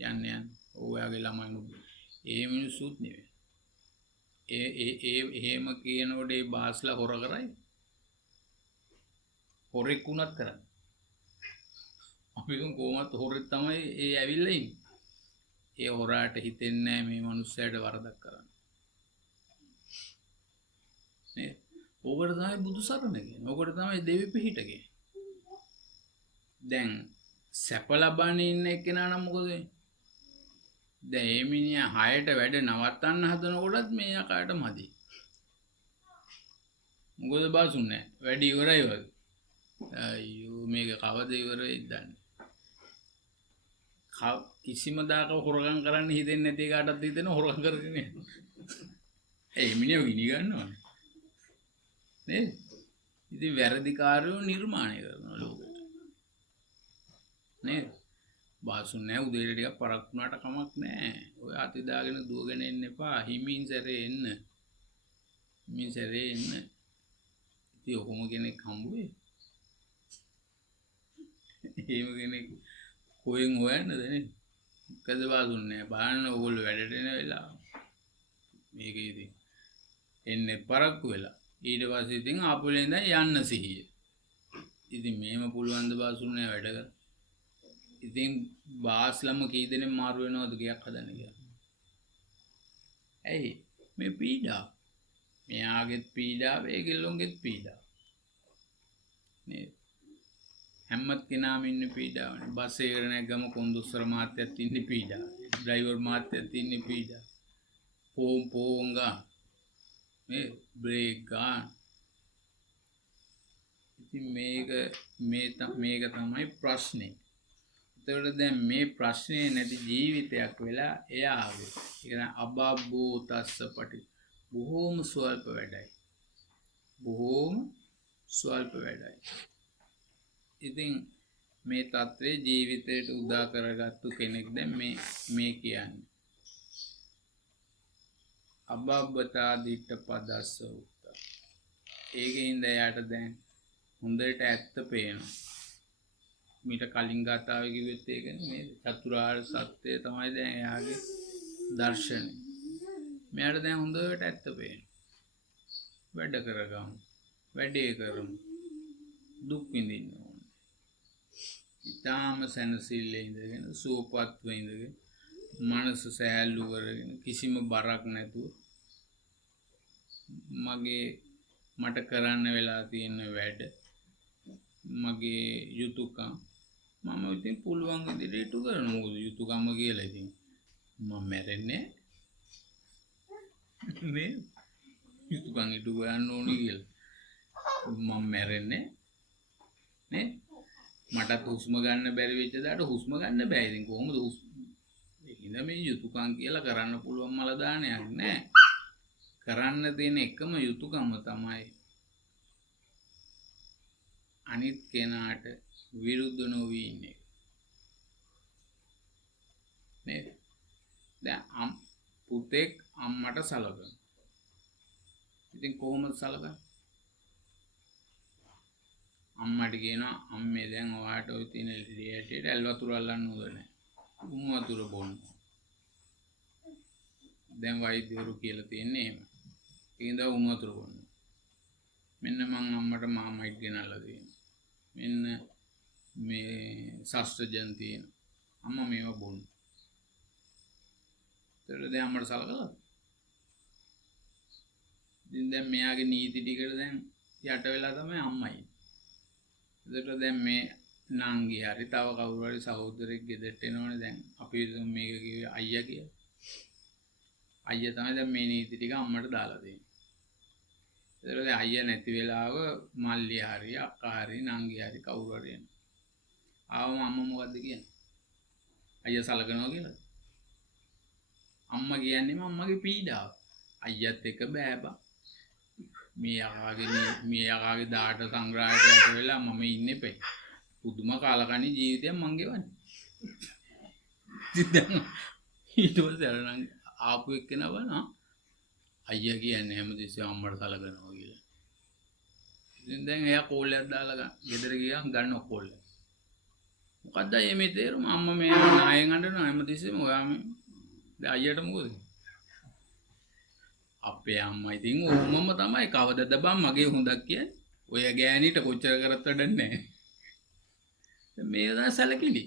යන්න. ඔයාගේ ළමයි ඒ මිනිස්සුත් නෙවෙයි. එහෙම කියනකොට ඒ බාස්ලා හොර කරයි. හොරෙක් වුණත් කරන්නේ. අපි කොහොමත් හොරෙක් තමයි ඒ ඇවිල්ලා ඉන්නේ. ඒ හොරාට හිතෙන්නේ නැහැ මේ මිනිස්සයාට වරදක් කරන්න. නේ? ඕකට තමයි බුදු සරණ කියන්නේ. ඕකට තමයි දෙවි පිහිට කියන්නේ. දැන් සැප ලබන්නේ ඉන්න එක්කෙනා නම් මොකද වෙන්නේ? දැන් මේ මිනිහා 6ට වැඩ නවත්තන්න හදනකොටත් මේ යකාට මදි. මොකද බාසුන්නේ වැඩි ඉවරයි වගේ. අයියෝ මේක කවද ඉවර වෙයිද දන්නේ. කිසිම දාක හොරගම් කරන්න හිතෙන්නේ නැති කාටත් හිතෙන හොරගම් කරගෙන යනවා. ඒ මිනිහව ගිනි ගන්නවා. නේද? ඉතින් වැරදිකාරයෝ නිර්මාණය කරනවා ලෝකෙට. නේද? බාසුන් නැහැ උදේට ටිකක් පරක් වුණාට කමක් නැහැ. ඔය අති දාගෙන දුවගෙන එන්න එපා. හිමින් සැරේ එන්න. හිමින් සැරේ එන්න. ඉතින් ඔහොම කෙනෙක් හම්බුවේ. එහෙම කෙනෙක් කොහෙන් හොයන්නද නේ? කද බාසුන් නැහැ. බලන්න ඕගොල්ලෝ වැඩට එන වෙලාව. මේක ඉතින් එන්නේ පරක්කු වෙලා. ඊට පස්සේ ඉතින් ආපුලෙන් දැන් යන්න සිහිය. ඉතින් මේම පුළුවන් ද බාසුන් නැහැ වැඩ කරන්න. ඉතින් බාස්ලම කී දෙනෙක් මාරු වෙනවද ගයක් හදන්න කියලා. ඇයි මේ පීඩා? මෙයාගෙත් පීඩාව, ඒගොල්ලොන්ගෙත් පීඩාව. නේද? හැම කෙනාම ඉන්නේ පීඩාවනේ. බස් එකේ නැග්ගම කොන්දොස්තර මාත්‍යත් ඉන්නේ පීඩාව. ඩ්‍රයිවර් මාත්‍යත් ඉන්නේ පීඩාව. පෝංගා මේ බ්‍රේක් ගන්න. ඉතින් මේක තමයි ප්‍රශ්නේ. එතකොට දැන් මේ ප්‍රශ්නේ නැති ජීවිතයක් වෙලා එයා ආවේ. ඒ කියන්නේ අබබ්බෝ තස්ස පටි. බොහෝම ස්වල්ප වැඩයි. බොහෝම ස්වල්ප වැඩයි. ඉතින් මේ තත්ත්වයේ ජීවිතයට උදා කරගත්තු කෙනෙක් දැන් මේ කියන්නේ. අබබ්බතා දිට්ඨ පදස්ස උත්ත. ඒකින්ද යාට දැන් හොඳට ඇත්ත පේනවා. මීට කලින් ගාතාවේ කිව්වෙත් ඒකනේ මේ චතුරාර්ය සත්‍යය තමයි දැන් එයාගේ දර්ශනය. මෙයාට දැන් හොඳට ඇත්ත පේනවා. වැඩ කරගමු. වැඩේ කරමු. දුක් විඳින්න ඕනේ. ඊටාම සැනසෙල්ලේ ඉඳගෙන සුවපත්ව ඉඳගෙන මනස සෑහළු කරගෙන කිසිම බරක් නැතුව මට කරන්න වෙලා තියෙන වැඩ මගේ යුතුයකම් මම ඉතින් පුළුවන් විදිහට ඉටු කරනවා. මොකද යුතුයකම කියලා ඉතින් මම මැරෙන්නේ නේ. යුතුයකම් ඉටු කරන්න ඕනේ කියලා මම මැරෙන්නේ නේ. මටත් හුස්ම ගන්න බැරි වෙච්ච දාට හුස්ම ගන්න බෑ. ඉතින් කොහොමද ඉතින් මේ යුතුයකම් කියලා කරන්න පුළුවන් මල දානයක් නෑ. කරන්න තියෙන එකම යුතුයකම තමයි අනිත් කෙනාට විරුද්ධ නොවී ඉන්නේ. නේද? දැන් පුතෙක් අම්මට සලකනවා. ඉතින් කොහොමද සලකන්නේ? අම්මට කියනවා අම්මේ දැන් ඔයාට ඔය තියෙන ලියටේට ඇල් වතුර අල්ලන්න හොඳ නැහැ. උණු වතුර බොන්න. දැන් වෛද්‍යවරු කියලා තියෙන්නේ එහෙම. ඒකින්ද උණු වතුර බොන්න. මෙන්න මං අම්මට මාමයිට් ගෙනල්ලා දෙනවා. මෙන්න මේ ශස්ත්‍රජන් තියෙන. අම්මා මේවා බොන්න. ඒතර දැන් අම්මට සලකලා ඉතින් දැන් මෙයාගේ නීති ටිකට දැන් යට වෙලා තමයි අම්මයි. ඒකට දැන් මේ නංගි හරි තව කවුරු හරි සහෝදරෙක් ගෙදරට එනවනේ දැන් අපි මේක කිව්වේ අයියා කියලා. අයියා තමයි දැන් මේ නීති ටික අම්මට දාලා දෙන්නේ. ඒකට අයියා නැති වෙලාව මල්ලි හරි අක්කා හරි නංගි හරි කවුරු හරි එනවා. ආවම අම්මා මොකද්ද කියන්නේ? අයියා සලකනවා කියලා. අම්මා කියන්නේම අම්මගේ පීඩාව. අයියත් එක්ක බෑබා. මේ යකාගේ දාට සංග්‍රහයට වෙලා මම ඉන්නේ පෙයි. පුදුම කාලකණ්ණි ජීවිතයක් මං ගෙවන්නේ. ඊට පස්සේ අර නම් ආපු එක්කෙනා බලනවා අයියා කියන්නේ හැමතිස්සෙම අම්මට සලකනවා කියලා. ඉතින් දැන් එයා කෝල්ලයක් දාලා ගෙදර ගියාම ගන්න කෝල්ල. මොකද්ද මේ තේරුම? අම්මා මේ නායෙන් අඬනවා හැමතිස්සෙම ඔයා මේ දැන් අයියට මොකද? අපේ අම්මා ඉතින් ඕමම තමයි කවදද බං මගේ හොඳක් කියන්නේ. ඔය ගෑණිට කොච්චර කරත් වැඩක් නැහැ. මේ දා සැලකිලි.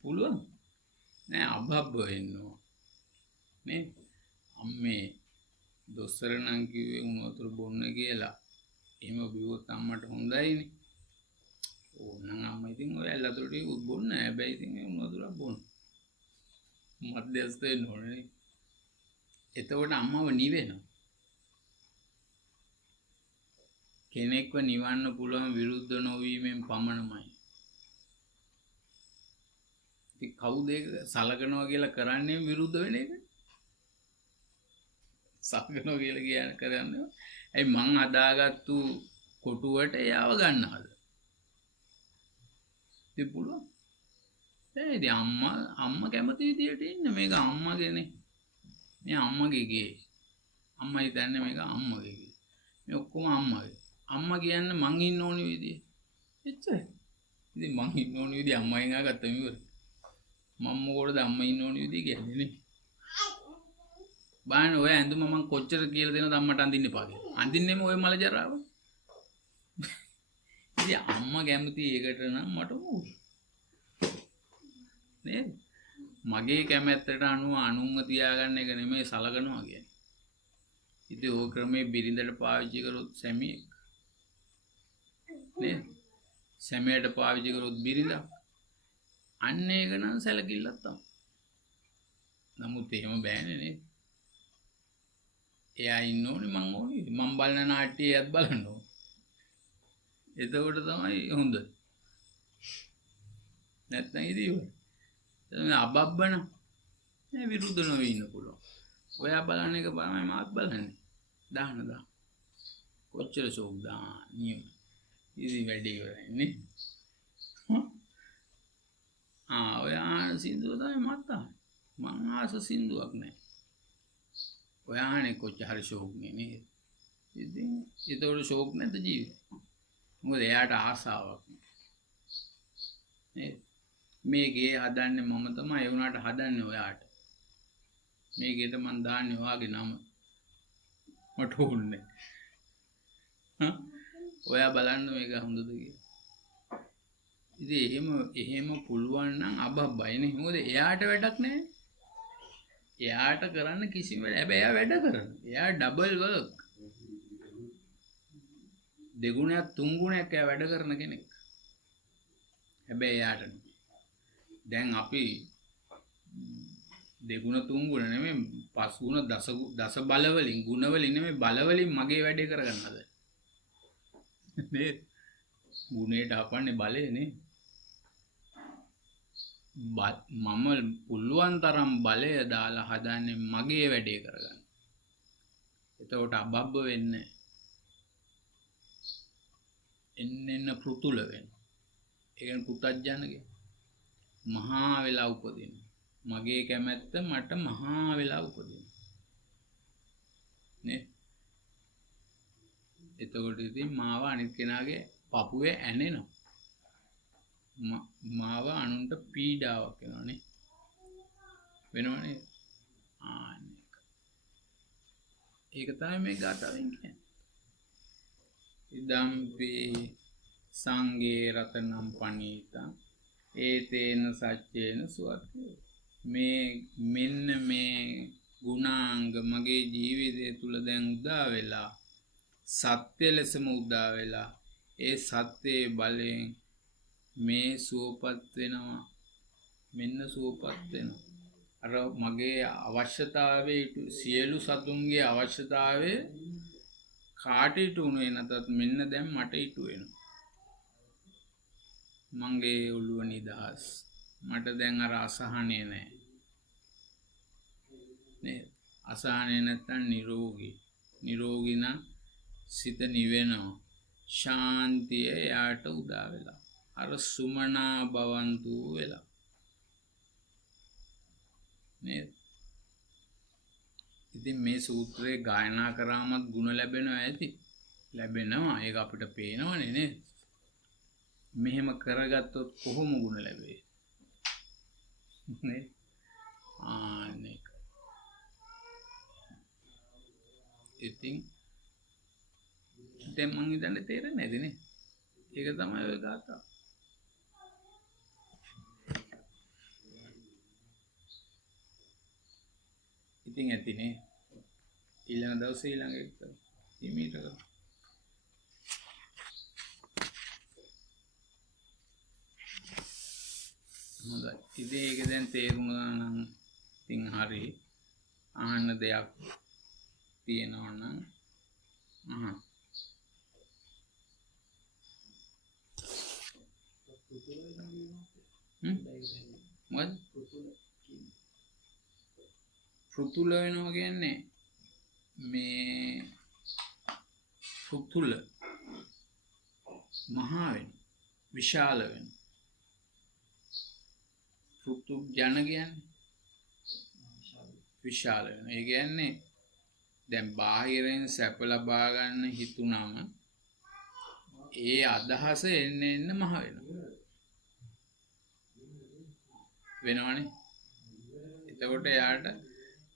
පුළුවන් නෑ අබබ්බ වෙන්න ඕන. නේ අම්මේ දොස්තර නම් කිව්වේ උණු වතුර බොන්න කියලා. එහෙම බිව්වොත් අම්මට හොඳයිනේ. ඕනනම් අම්මා ඉතින් ඔය ඇල්ලතුරු ටික බොන්න. හැබැයි ඉතින් මේ උණු වතුර බොන්න. මධ්‍යස්ථ වෙන්න ඕනේ. එතකොට අම්මව නිවෙනවා. කෙනෙක්ව නිවන්න පුළුවන් විරුද්ධ නොවීමෙන් පමණමයි. ඉතින් කවුද ඒක සලකනවා කියලා කරන්නේ විරුද්ධ වෙන එක? සලකනවා කියලා කරන්නේ. ඇයි මං හදාගත්තු කොටුවට එයාව ගන්නවද? ඉතින් පුළුවන්. ඉතින් අම්මා කැමති විදියට ඉන්න මේක අම්මගේනේ. මේ අම්මගේ ගේ. අම්මා හිතන්නේ මේක අම්මගේ ගේ. මේ ඔක්කොම අම්මගේ. අම්මා කියන්නේ මං ඉන්න ඕනි විදිය. එච්චරයි. ඉතින් මං ඉන්න ඕනි විදිය අම්මගෙන් ආගත්තම ඉවරයි. මම මොකටද අම්මා ඉන්න ඕනි විදිය කියන්නේ නේ. බලන්න ඔය ඇඳුම මං කොච්චර කියලා දෙනවද අම්මට අඳින්න එපා කියලා. අඳින්නෙම ඔය මල ජරාව. ඉතින් අම්මා කැමති ඒකට නම් මට ඕන. නේද? මගේ කැමැත්තට අනුව අනුන්ව තියාගන්න එක නෙමෙයි සලකනවා කියන්නේ. ඉතින් ඕක ක්‍රමේ බිරිඳට පාවිච්චි කරොත් සැමියෙක්. නේද? සැමියාට පාවිච්චි කරොත් බිරිඳ. අන්න ඒක නම් සැලකිල්ලක් තමයි. නමුත් එහෙම බෑනේ නේද? එයා ඉන්න ඕනේ මං ඕනේ. මං බලන නාට්‍යය එයත් බලන්න ඕනේ. එතකොට තමයි හොඳ. නැත්නම් ඉතින් අබබ්බන නෑ විරුද්ධ නොවී ඉන්න පුළුවන්. ඔයා බලන එක බලමයි මාත් බලන්නේ. දාන්න. කොච්චර ෂෝක් දාන්න නියම. ඉතින් වැඩි ඉවරයි නේ. ඔයා සින්දුව තමයි මත් මං ආස සින්දුවක් නෑ. ඔයානේ කොච්චර හරි ෂෝක් නේ. ඉතින් ඒතකොට ෂෝක් නැද්ද ජීවිතේ? මොකද එයාට ආසාවක් නේද? මේ ගේ හදන්නේ මම තමයි ඒ වුණාට හදන්නේ ඔයාට. මේ ගෙට මං දාන්නේ ඔයාගේ නම. මට ඕනේ. ඔයා බලන්න මේක හොඳද කියලා. ඉතින් එහෙම පුළුවන් නම් අබබ්බයිනේ. මොකද එයාට වැඩක් නැහැ. එයාට කරන්න කිසිම වැඩ. හැබැයි එයා වැඩ කරනවා. එයා ඩබල් වර්ක්. දෙගුණයක් තුන් ගුණයක් එයා වැඩ කරන කෙනෙක්. හැබැයි එයාට දැන් අපි දෙගුණ තුන් ගුණ නෙමෙයි පස් ගුණ දස බල වලින් ගුණ වලින් නෙමෙයි බල වලින් මගේ වැඩේ කරගන්නද නේද? ගුණයට හපන්නේ බලය නේ. මම පුළුවන් තරම් බලය දාලා හදන්නේ මගේ වැඩේ කරගන්න. එතකොට අබබ්බ වෙන්නේ එන්න පෘතුල වෙන. ඒ කියන්නේ පුතඥගේ මහා වෙලා උපදින. මගේ කැමැත්ත මට මහා වෙලා උපදින. නේ? එතකොට ඉතින් මාව අනිත් කෙනාගේ පපුවේ ඇනෙනවා. මාව අනුන්ට පීඩාවක් වෙනවා නේ. වෙනවනේ. ඒක තමයි මේ ගාථාවෙන් කියන්නේ. ඉදම්පි සංගේ රතනම් පනීතං ඒතේන සච්චේන සුවත්ති. මේ මෙන්න මේ ගුණාංග මගේ ජීවිතය තුළ දැන් උදා වෙලා සත්‍ය ලෙසම උදා වෙලා ඒ සත්‍යයේ බලයෙන් මේ සුවපත් වෙනවා මෙන්න සුවපත් වෙනවා අර මගේ අවශ්‍යතාවයේ සියලු සතුන්ගේ අවශ්‍යතාවය කාට ඉටු වුණේ නැතත් මෙන්න දැන් මට ඉටු වෙනවා මගේ ඔළුව නිදහස් මට දැන් අර අසහනය නැහැ නේ අසහනය නැත්තම් නිරෝගී නම් සිත නිවෙනවා ශාන්තිය යාට උදා වෙලා අර සුමනා භවන්තු වෙලා නේද ඉතින් මේ සූත්‍රයේ ගායනා කරාමත් ගුණ ලැබෙනවා ඇති ලැබෙනවා ඒක අපිට පේනවනේ නේද මෙහෙම කරගත්තොත් කොහොම ගුණ ලැබෙයි නේ ආනේ ඉතින් දැන් මං හිතන්නේ තේරෙන්නේ නැති නේ ඒක තමයි ඔය ගාථා ඉතින් ඇතිනේ ඊළඟ දවසේ ඊළඟ එක හිමීට හොඳයි ඉතින් ඒක දැන් තේරුණා නම් ඉතින් හරි අහන්න දෙයක් තියෙනවා නම් මොකද පෘතුල වෙනවා කියන්නේ මේ පෘතුල මහා වෙන විශාල වෙන පෘතු ජන කියන්නේ විශාල වෙන ඒ කියන්නේ දැන් බාහිරෙන් සැප ලබා ගන්න හිතුනම ඒ අදහස එන්න මහ වෙනවනේ එතකොට යාට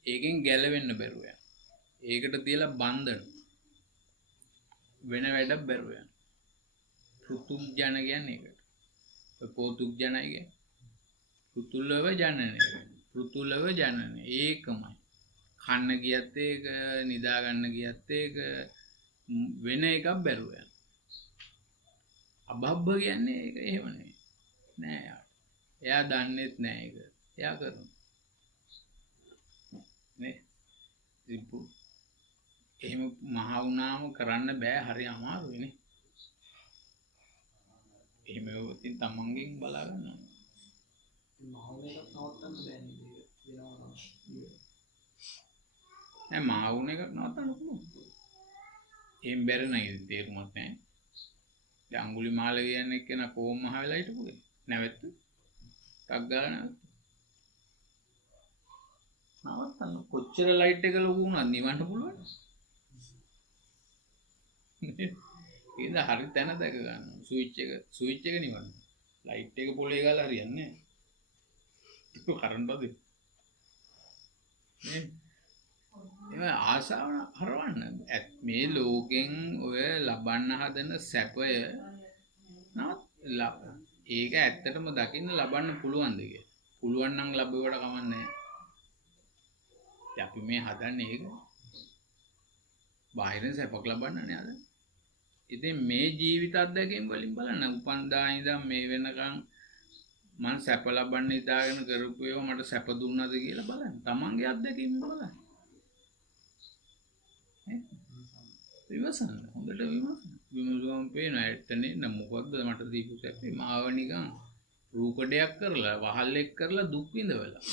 ඒකෙන් ගැලවෙන්න බැරුව යනවා ඒකට තියලා බන්ධන වෙන වැඩක් බැරුව යනවා පෘතුජන කියන්නේ ඒකට ඔය පොතුජනයි කියන්නේ පෘතුලව ජනනය පෘතුලව ජනනය ඒකමයි කන්න ගියත් ඒක නිදා ගන්න ගියත් ඒක වෙන එකක් බැරුව යනවා අබබ්බ කියන්නේ ඒක එහෙම නෙවෙයි නෑ එයා දන්නෙත් නෑ ඒක එයා කරනවා නේ එහෙම මහා වුණාම කරන්න බෑ හරි අමාරුයි නේ එහෙම ඉතින් තමන්ගෙන් බලා ගන්න මහා වුණ එකක් නවත්තන්න බෑනේ නෑ මහා වුණ එකක් නවත්තන්න පුළුවන් එහෙම බැර නේද තේරුමක් නෑ දැන් අඟුලිමාල කියන්නේ කෙනා කොහොම මහ වෙලා හිටපුවේ නැවැත්තු ටක් ගාලා නවත්තන්න කොච්චර ලයිට් එක ලොකු වුණත් නිවන්න පුළුවන් ඒද හරි තැන දැක ගන්න ස්විච් එක නිවන්න ලයිට් එක පොලේ ගාලා හරියන්නේ නැහැ ඒක කරන්ට් බද නේ ආසාව හරවන්න මේ ලෝකෙන් ඔය ලබන්න හදන සැපය ඒක ඇත්තටම දකින්න ලබන්න පුළුවන්ද කියලා පුළුවන් නම් ලැබුවට කමන්නේ අපි මේ හදන්නේ ඒක බාහිරින් සැපක් ලබන්නනේ අද ඉතින් මේ ජීවිත අත්දැකීම් වලින් බලන්න උපන්දා ඉඳන් මේ වෙනකන් මං සැප ලබන්න හිතාගෙන කරපු ඒවා මට සැප දුන්නද කියලා බලන්න තමන්ගේ අත්දැකීම් බලන්න විමසන්න හොඳට විමසුවම පේනවා ඇත්තනේ නම් මොකද්ද මට දීපු සැපේ මාව නිකන් රූකඩයක් කරලා වහල්ලෙක් කරලා දුක් විඳවලා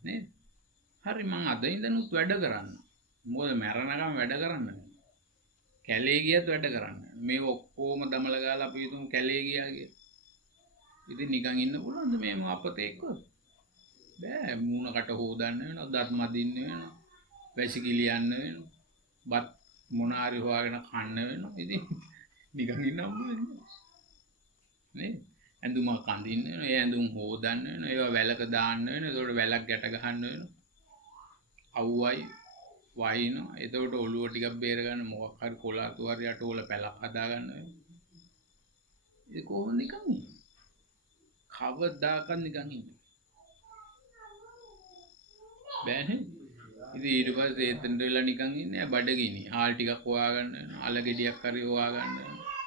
නේ හරි මං අද ඉඳනුත් වැඩ කරන්න මොකද මැරෙනකම් වැඩ කරන්න කැලේ ගියත් වැඩ කරන්න මේ ඔක්කොම දමල ගාලා අපි හිතමු කැලේ ගියා කියලා ඉතින් නිකන් ඉන්න පුළුවන්ද මේ අපතේ එක්ක බෑ මූණකට හොදන්න වෙනවා දත් මදින්න වෙනවා වැසිකිලි යන්න වෙනවා බත් මොනාරි හොයාගෙන කන්න වෙනවා ඉතින් නිකන් ඉන්නම් නේ ඇඳුමක් අඳින්න වෙනවා ඒ ඇඳුම් හොදන්න වෙනවා ඒවා වැලක දාන්න වෙනවා ඒකට වැලක් ගැට ගහන්න වෙනවා අවුවයි වයින්නවා එතකොට ඔළුව ටිකක් බේර ගන්න මොකක් හරි කොලාතු හරි අටවල පැලක් හදා ගන්න වෙනවා ඒ කොහොමද නිකන් කවදාකවත් නිකන් ඉන්නේ බෑනේ. ඉතින් ඊට පස්සේ එතනට වෙලා නිකන් ඉන්නේ බඩගිනි. ආල් ටිකක් හොයාගන්න, අල ගෙඩියක් හරි හොයාගන්න,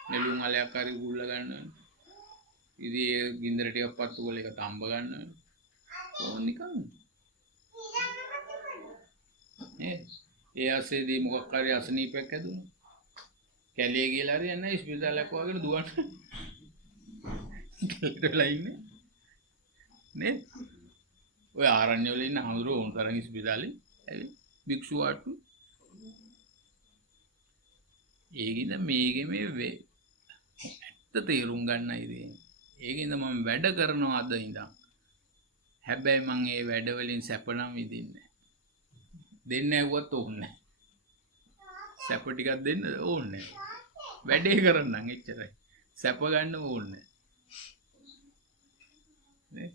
නෙළුම් අලයක් හරි ගුල්ල ගන්න. ඉතින් ඒ ගින්දර ටිකක් පත්තු කරලා ඒක තඹ ගන්න. ඕන නිකන්. ඒ ආසෙදී මොකක් හරි අසනීපයක් හැදුණා. කැලේ ගිහලා හරි යන්න ඉස්පිරිතාලයක් වගේ දුවන්න. කැලේටලා ඉන්නේ. නේ? ඔය ආරණ්‍ය වල ඉන්න හඳුරෝ උන් තරම් ඉස්පිරිතාලේ ඇවිත් භික්ෂු වාට්ටු. ඒකින්ද මේකේ මේ ඇත්ත තේරුම් ගන්නයි ඉතින්. ඒකින්ද මම වැඩ කරනවා අද ඉඳන්. හැබැයි මම ඒ වැඩ වලින් සැප නම් විඳින්නේ නැහැ. දෙන්න ඇව්වත් ඕනේ නැහැ. සැප ටිකක් දෙන්න ඕනේ නැහැ. වැඩේ කරන්නම් එච්චරයි. සැප ගන්න ඕනේ නැහැ.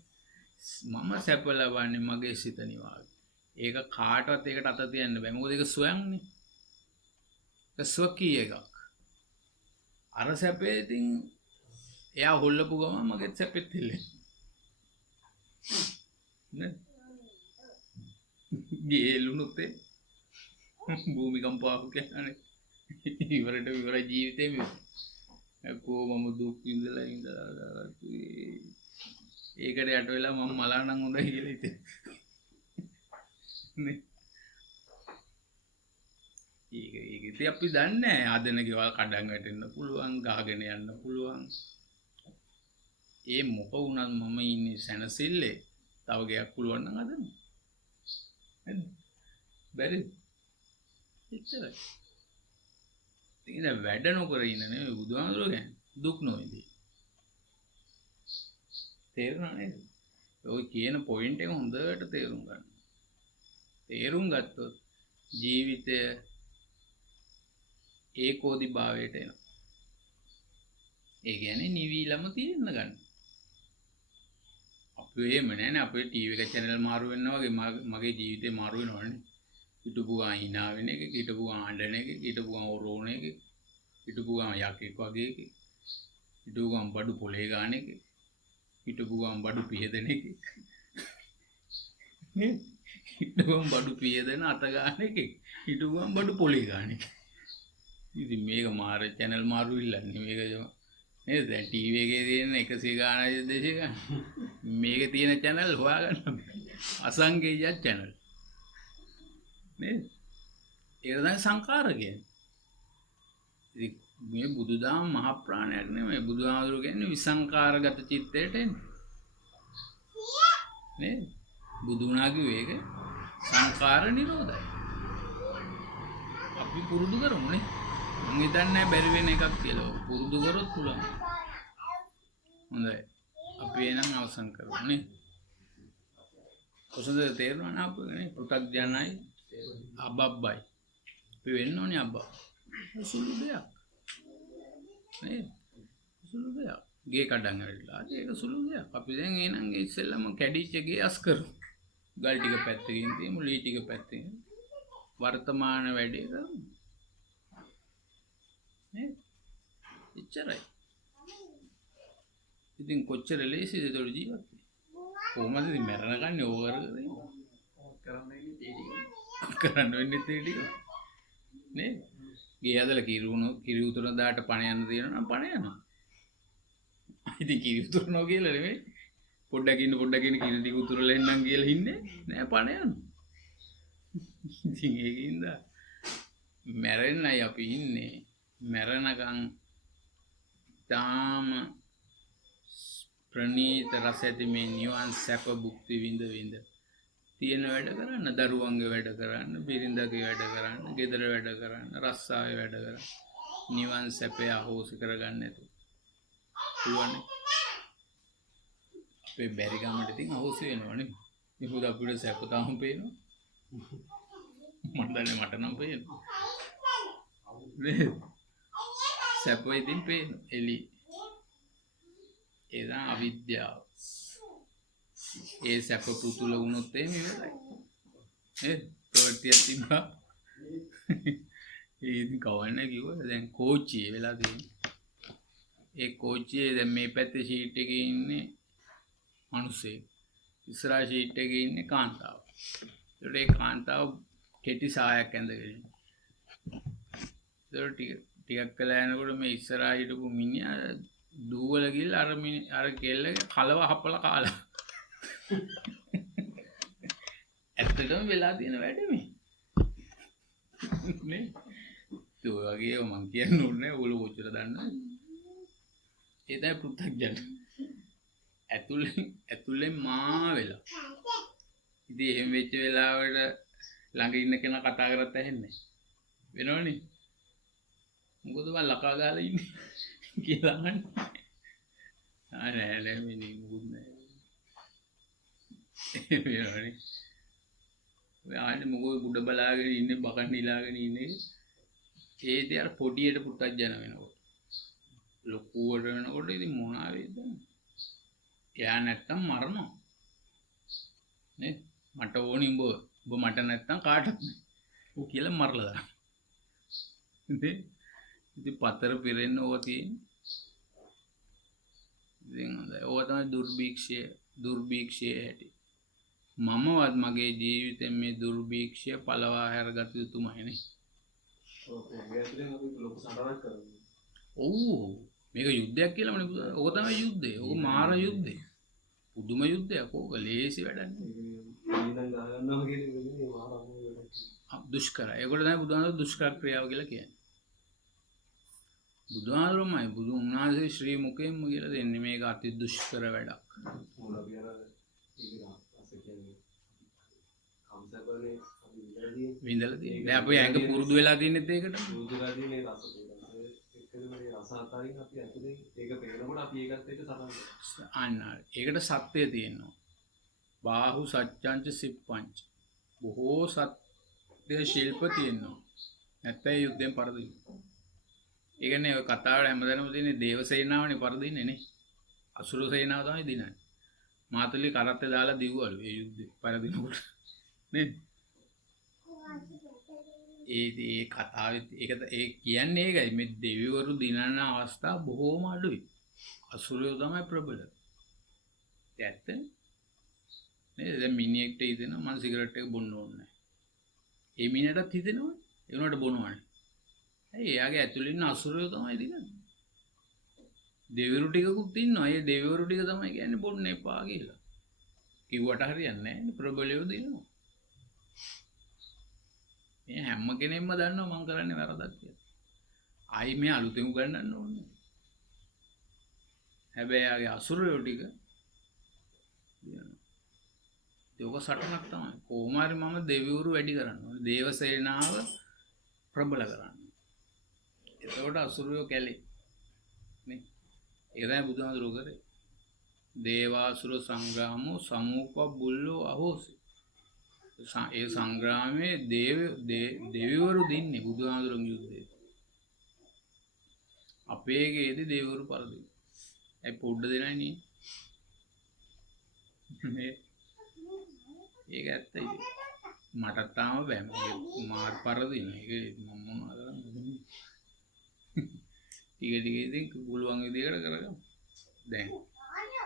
මම සැප ලබන්නේ මගේ සිත නිවාගේ. ඒක කාටවත් ඒකට අත තියන්න බෑ. මොකද ඒක ස්වයංනේ. ඒක ස්වකීය එකක්. අර සැපේ ඉතින් එයා හොල්ලපු ගමන් මගේ සැපෙත් හිල්ලෙන්නේ. නේ? ගේලුනුත් ඒ භූමිකම්පාව කියන්නේ ඉවරට ඉවරයි ජීවිතේ මේ. අකෝ මම දුක් විඳලා ඒකට යට වෙලා මම මලා නම් හොඳයි කියලා හිතේ. නේ? ඒක ඉතින් අපි දන්නේ ආදෙන ගෙවල් කඩන් වැටෙන්න පුළුවන්, ගහගෙන යන්න පුළුවන්. ඒ මොක වුණත් මම ඉන්නේ සැනසෙල්ලේ. තව ගයක් පුළුවන් නම් අදන්න. නේද? බැරි. එච්චරයි. ඉතින් වැඩ නොකර ඉන්න නෙවෙයි බුදුහාමුදුරුවෝ කියන්නේ දුක් නොවිඳි. තේරුණා නේද? ඔය කියන පොයින්ට් එක හොඳට තේරුම් ගන්න. තේරුම් ගත්තොත් ජීවිතය ඒකෝදි භාවයට එනවා. ඒ කියන්නේ නිවිලම තියෙන්න ගන්න. අපි එහෙම නෑනේ අපේ ටීවී එක channel මාරු වෙනවා වගේ මගේ ජීවිතේ මාරු වෙනවනේ. හිටපු ගා hina වෙන එක, හිටපු ගා අඬන එක, හිටපු ගා ඔරෝණ එක, හිටපු ගා යකෙක් වගේ එක, හිටපු ගා බඩු පොලේ ගාන එක, හිටපු ගා බඩු පියදෙන එක. නේ? හිටපු ගා බඩු පියදෙන අත ගාන එක, හිටපු ගා බඩු පොලේ ගාන එක. ඉතින් මේක මාර channel මාරු ඉල්ලන්නේ මේක නේද? දැන් ටීවී එකේ තියෙන 100 ගානයි 200 ගාන. මේකේ තියෙන channel හොයාගන්න අසංකේය channel. නේද? ඒක තමයි සංකාර කියන්නේ. ඉතින් මේ බුදුදහම මහ ප්‍රාණයක් නෙමෙයි. බුදුහාමුදුරුවෝ කියන්නේ විසංකාරගත චිත්තයට එන්නේ. නේද? බුදු වුණා කිව්වේ ඒක සංකාර නිරෝධයි. අපි පුරුදු කරමුනේ. මම හිතන්නේ බැරි වෙන එකක් කියලා. පුරුදු කරොත් පුළුවන්. හොඳයි. අපි එනම් අවසන් කරමු නේ. කොහොමද තේරෙනව නාපුනේ? පෘථග්ජනයි අබබ්බයි. අපි වෙන්න ඕනේ අබ්බා. සුළු දෙයක්. නේ? සුළු දෙයක්. ගේ කඩන් ඇවිල්ලා. ඒක සුළු දෙයක්. අපි දැන් එනං ඉස්සෙල්ලම කැඩිච්ච ගේ අස් කරමු. ගල් ටික පැත්තකින් තියමු, ලී ටික පැත්තකින්. වර්තමාන වැඩේ කරමු. නේ? එච්චරයි. ඉතින් කොච්චර ලේසිද ඒතොර ජීවත් වෙන්න? කොහොමද ඉතින් මැරෙනකන්නේ ඕක කරන්න වෙන්නේ ඒ ටික. නේ? ගේ ඇදලා කිරි උතුරන දාට පණ යන්න තියෙනවා නම් පණ යනවා. ඉතින් කිරි උතුරනවා කියලා නෙමෙයි. පොඩ්ඩක් ඉන්න කිරි ටික උතුරලා එන්නම් කියලා ඉන්නේ. නෑ පණ යනවා. ඉතින් ඒකින්ද මැරෙන්නයි අපි ඉන්නේ. මැරෙනකන් තාම ප්‍රණීත රස ඇති මේ නිවන් සැප භුක්ති විඳ තියෙන වැඩ කරන්න, දරුවන්ගේ වැඩ කරන්න, බිරිඳගේ වැඩ කරන්න, ගෙදර වැඩ කරන්න, රස්සාවේ වැඩ කරන්න. නිවන් සැපේ අහෝසි කරගන්න නැතුව. පුළුවන්. අපේ බැරි ගමට ඉතින් අහෝසි වෙනවනේ. මොකද අපිට සැප තාම පේනවා. මට නම් පේනවා. නේ? සැප ඉතින් පේනවා. එලි. ඒදා අවිද්‍යාව. ඒ සැප පුතුල වුණොත් එහෙම ඉවරයි. නේද? ප්‍රවෘත්තියක් තිබ්බා. ඉතින් කවන්නේ කිව්වා දැන් කෝච්චියේ වෙලා තියෙන්නේ. ඒ කෝච්චියේ දැන් මේ පැත්තේ සීට් එකේ ඉන්නේ මිනිස්සේ. ඉස්සරහා සීට් එකේ ඉන්නේ කාන්තාව. ඒකට ඒ කාන්තාව කෙටි සායක් ඇඳගෙන. ඒකට ටිකක් කළා යනකොට මේ ඉස්සරහා හිටපු මිනිහා දූවල ගිහලා අර කෙල්ලගේ කලව හපලා කාලා. ඇත්තටම වෙලා තියෙන වැඩ මේ. නේ? ඒ වගේ මං කියන්න ඕනේ ඔයගොල්ලෝ කොච්චර දන්නවද? ඒ තමයි පෘථග්ජන. ඇතුලෙන් මා වෙලා. ඉතින් එහෙම වෙච්ච වෙලාවට ළඟ ඉන්න කෙනා කතා කරත් ඇහෙන්නේ වෙනවනේ. මොකද මම ලකා ගාලා ඉන්නේ කියලා අහන්නේ. නෑ මේ මොකුත් නෑ. වෙනවනේ. ඔය ආන්නේ මොකද බුඩ බලාගෙන ඉන්නේ බකන් නිලාගෙන ඉන්නේ. ඒදී අර පොඩියට පුතඥ වෙනකොට. ලොකුවට වෙනකොට ඉතින් මොනවා වේද? එයා නැත්තම් මරනවා. නේ? මට ඕනි ඔබ මට නැත්තම් කාටවත් නෑ. ඌ කියලා මරලා දානවා. ඉතින් පතර පිරෙන්න ඕවා තියෙන්නේ. ඉතින් ඕවා තමයි දුර්භීක්ෂය ඇති. මමවත් මගේ ජීවිතේ මේ දුර්භීක්ෂය පළවා හැරගත යුතුමයිනේ. ඔව් මේක යුද්ධයක් කියලාමනේ. ඕක තමයි යුද්ධය. ඕක මාර යුද්ධය. පුදුම යුද්ධයක්. ඕක ලේසි වැඩක් නෙවෙයි. දුෂ්කර. ඒකට තමයි බුදුහාමුදුරුවෝ දුෂ්කර ක්‍රියාව කියලා කියන්නේ. බුදුහාමුදුරුවෝමයි බුදු උන්වහන්සේ ශ්‍රී මුකෙන්ම කියලා දෙන්නේ මේක අති දුෂ්කර වැඩක්. විඳලා තියෙන්නේ. දැන් අපි ඇඟ පුරුදු වෙලා තින්නේත් ඒකට. පුරුදු වෙලා තියෙන්නේ රස රස අතරින් අපි ඇතුලේ ඒක පේනකොට අපි ඒකත් එක්ක සමහර අන්න ඒකට සත්‍යය තියෙනවා. බාහු සත්‍යංච සිප්පංච. බොහෝ සත්‍ය ශිල්ප තියෙනවා. නැත්නම් යුද්ධෙන් පරදින්න. ඒ කියන්නේ ඔය කතාවල හැමදාම තියෙන්නේ දේව සේනාවනේ පරදින්නේ නේ. අසුර සේනාව තමයි දිනන්නේ. මාතුලි කරත්තේ දාලා දිව්වලු ඒ යුද්ධේ පරදිනකොට. නේ? ඒ කතාවෙත් ඒ කියන්නේ ඒකයි මේ දෙවිවරු දිනන අවස්ථා බොහෝම අඩුයි. අසුරයෝ තමයි ප්‍රබල. ඇත්ත නේද? දැන් මිනිහෙක්ට හිතෙනවා මම සිගරට් එක බොන්න ඕනේ නැහැ. ඒ මිනිහටත් හිතෙනවා ඒ උනාට බොනවනේ. ඇයි එයාගේ ඇතුළේ ඉන්න අසුරයෝ තමයි දිනන්නේ. දෙවිවරු ටිකකුත් ඉන්නවා. ඒ දෙවිවරු ටික තමයි කියන්නේ බොන්න එපා කියලා. කිව්වට හරියන්නේ නැහැ. ප්‍රබලයෝ දිනනවා. මේ හැම කෙනෙක්ම දන්නවා මං කරන්නේ වැරදක් කියලා. ආයි මේ අලුතෙන් උගන්නන්න ඕනේ. හැබැයි ආගේ අසුරයෝ ටික ඒක සටනක් තමයි. කොහොම හරි මම දෙවිවරු වැඩි කරන්න ඕනේ. දේව සේනාව ප්‍රබල කරන්න. එතකොට අසුරයෝ කැලේ. නේ? ඒක තමයි බුදුහාමුදුරුවෝ කරේ. දේවාසුර සංග්‍රාමෝ සමූපබුල්ලෝ අහෝසි. ඒ සංග්‍රාමයේ දෙවිවරු දින්නේ බුදුහාමුදුරුවෝ යුද්ධේ. අපේගේදී දෙවිවරු පරදින. ඒ පොඩ්ඩ දෙනයි නේ. ඒක ඇත්තයි. මට තාම බෑ. මාත් පරදින. ඒක මම මොනවද කරන්නේ? ටික ඉතින් පුළුවන් විදිහකට කරගමු. දැන්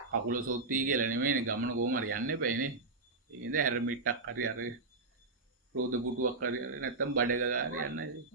කකුල සොත්ති කියලා නෙමෙයිනේ ගමන කොහොම හරි යන්න එපානේ. ඒකෙන්ද හැරමිට්ටක් හරි අර රෝද පුටුවක් හරි නැත්තම් බඩ ගගාර යන්න ඉතින්.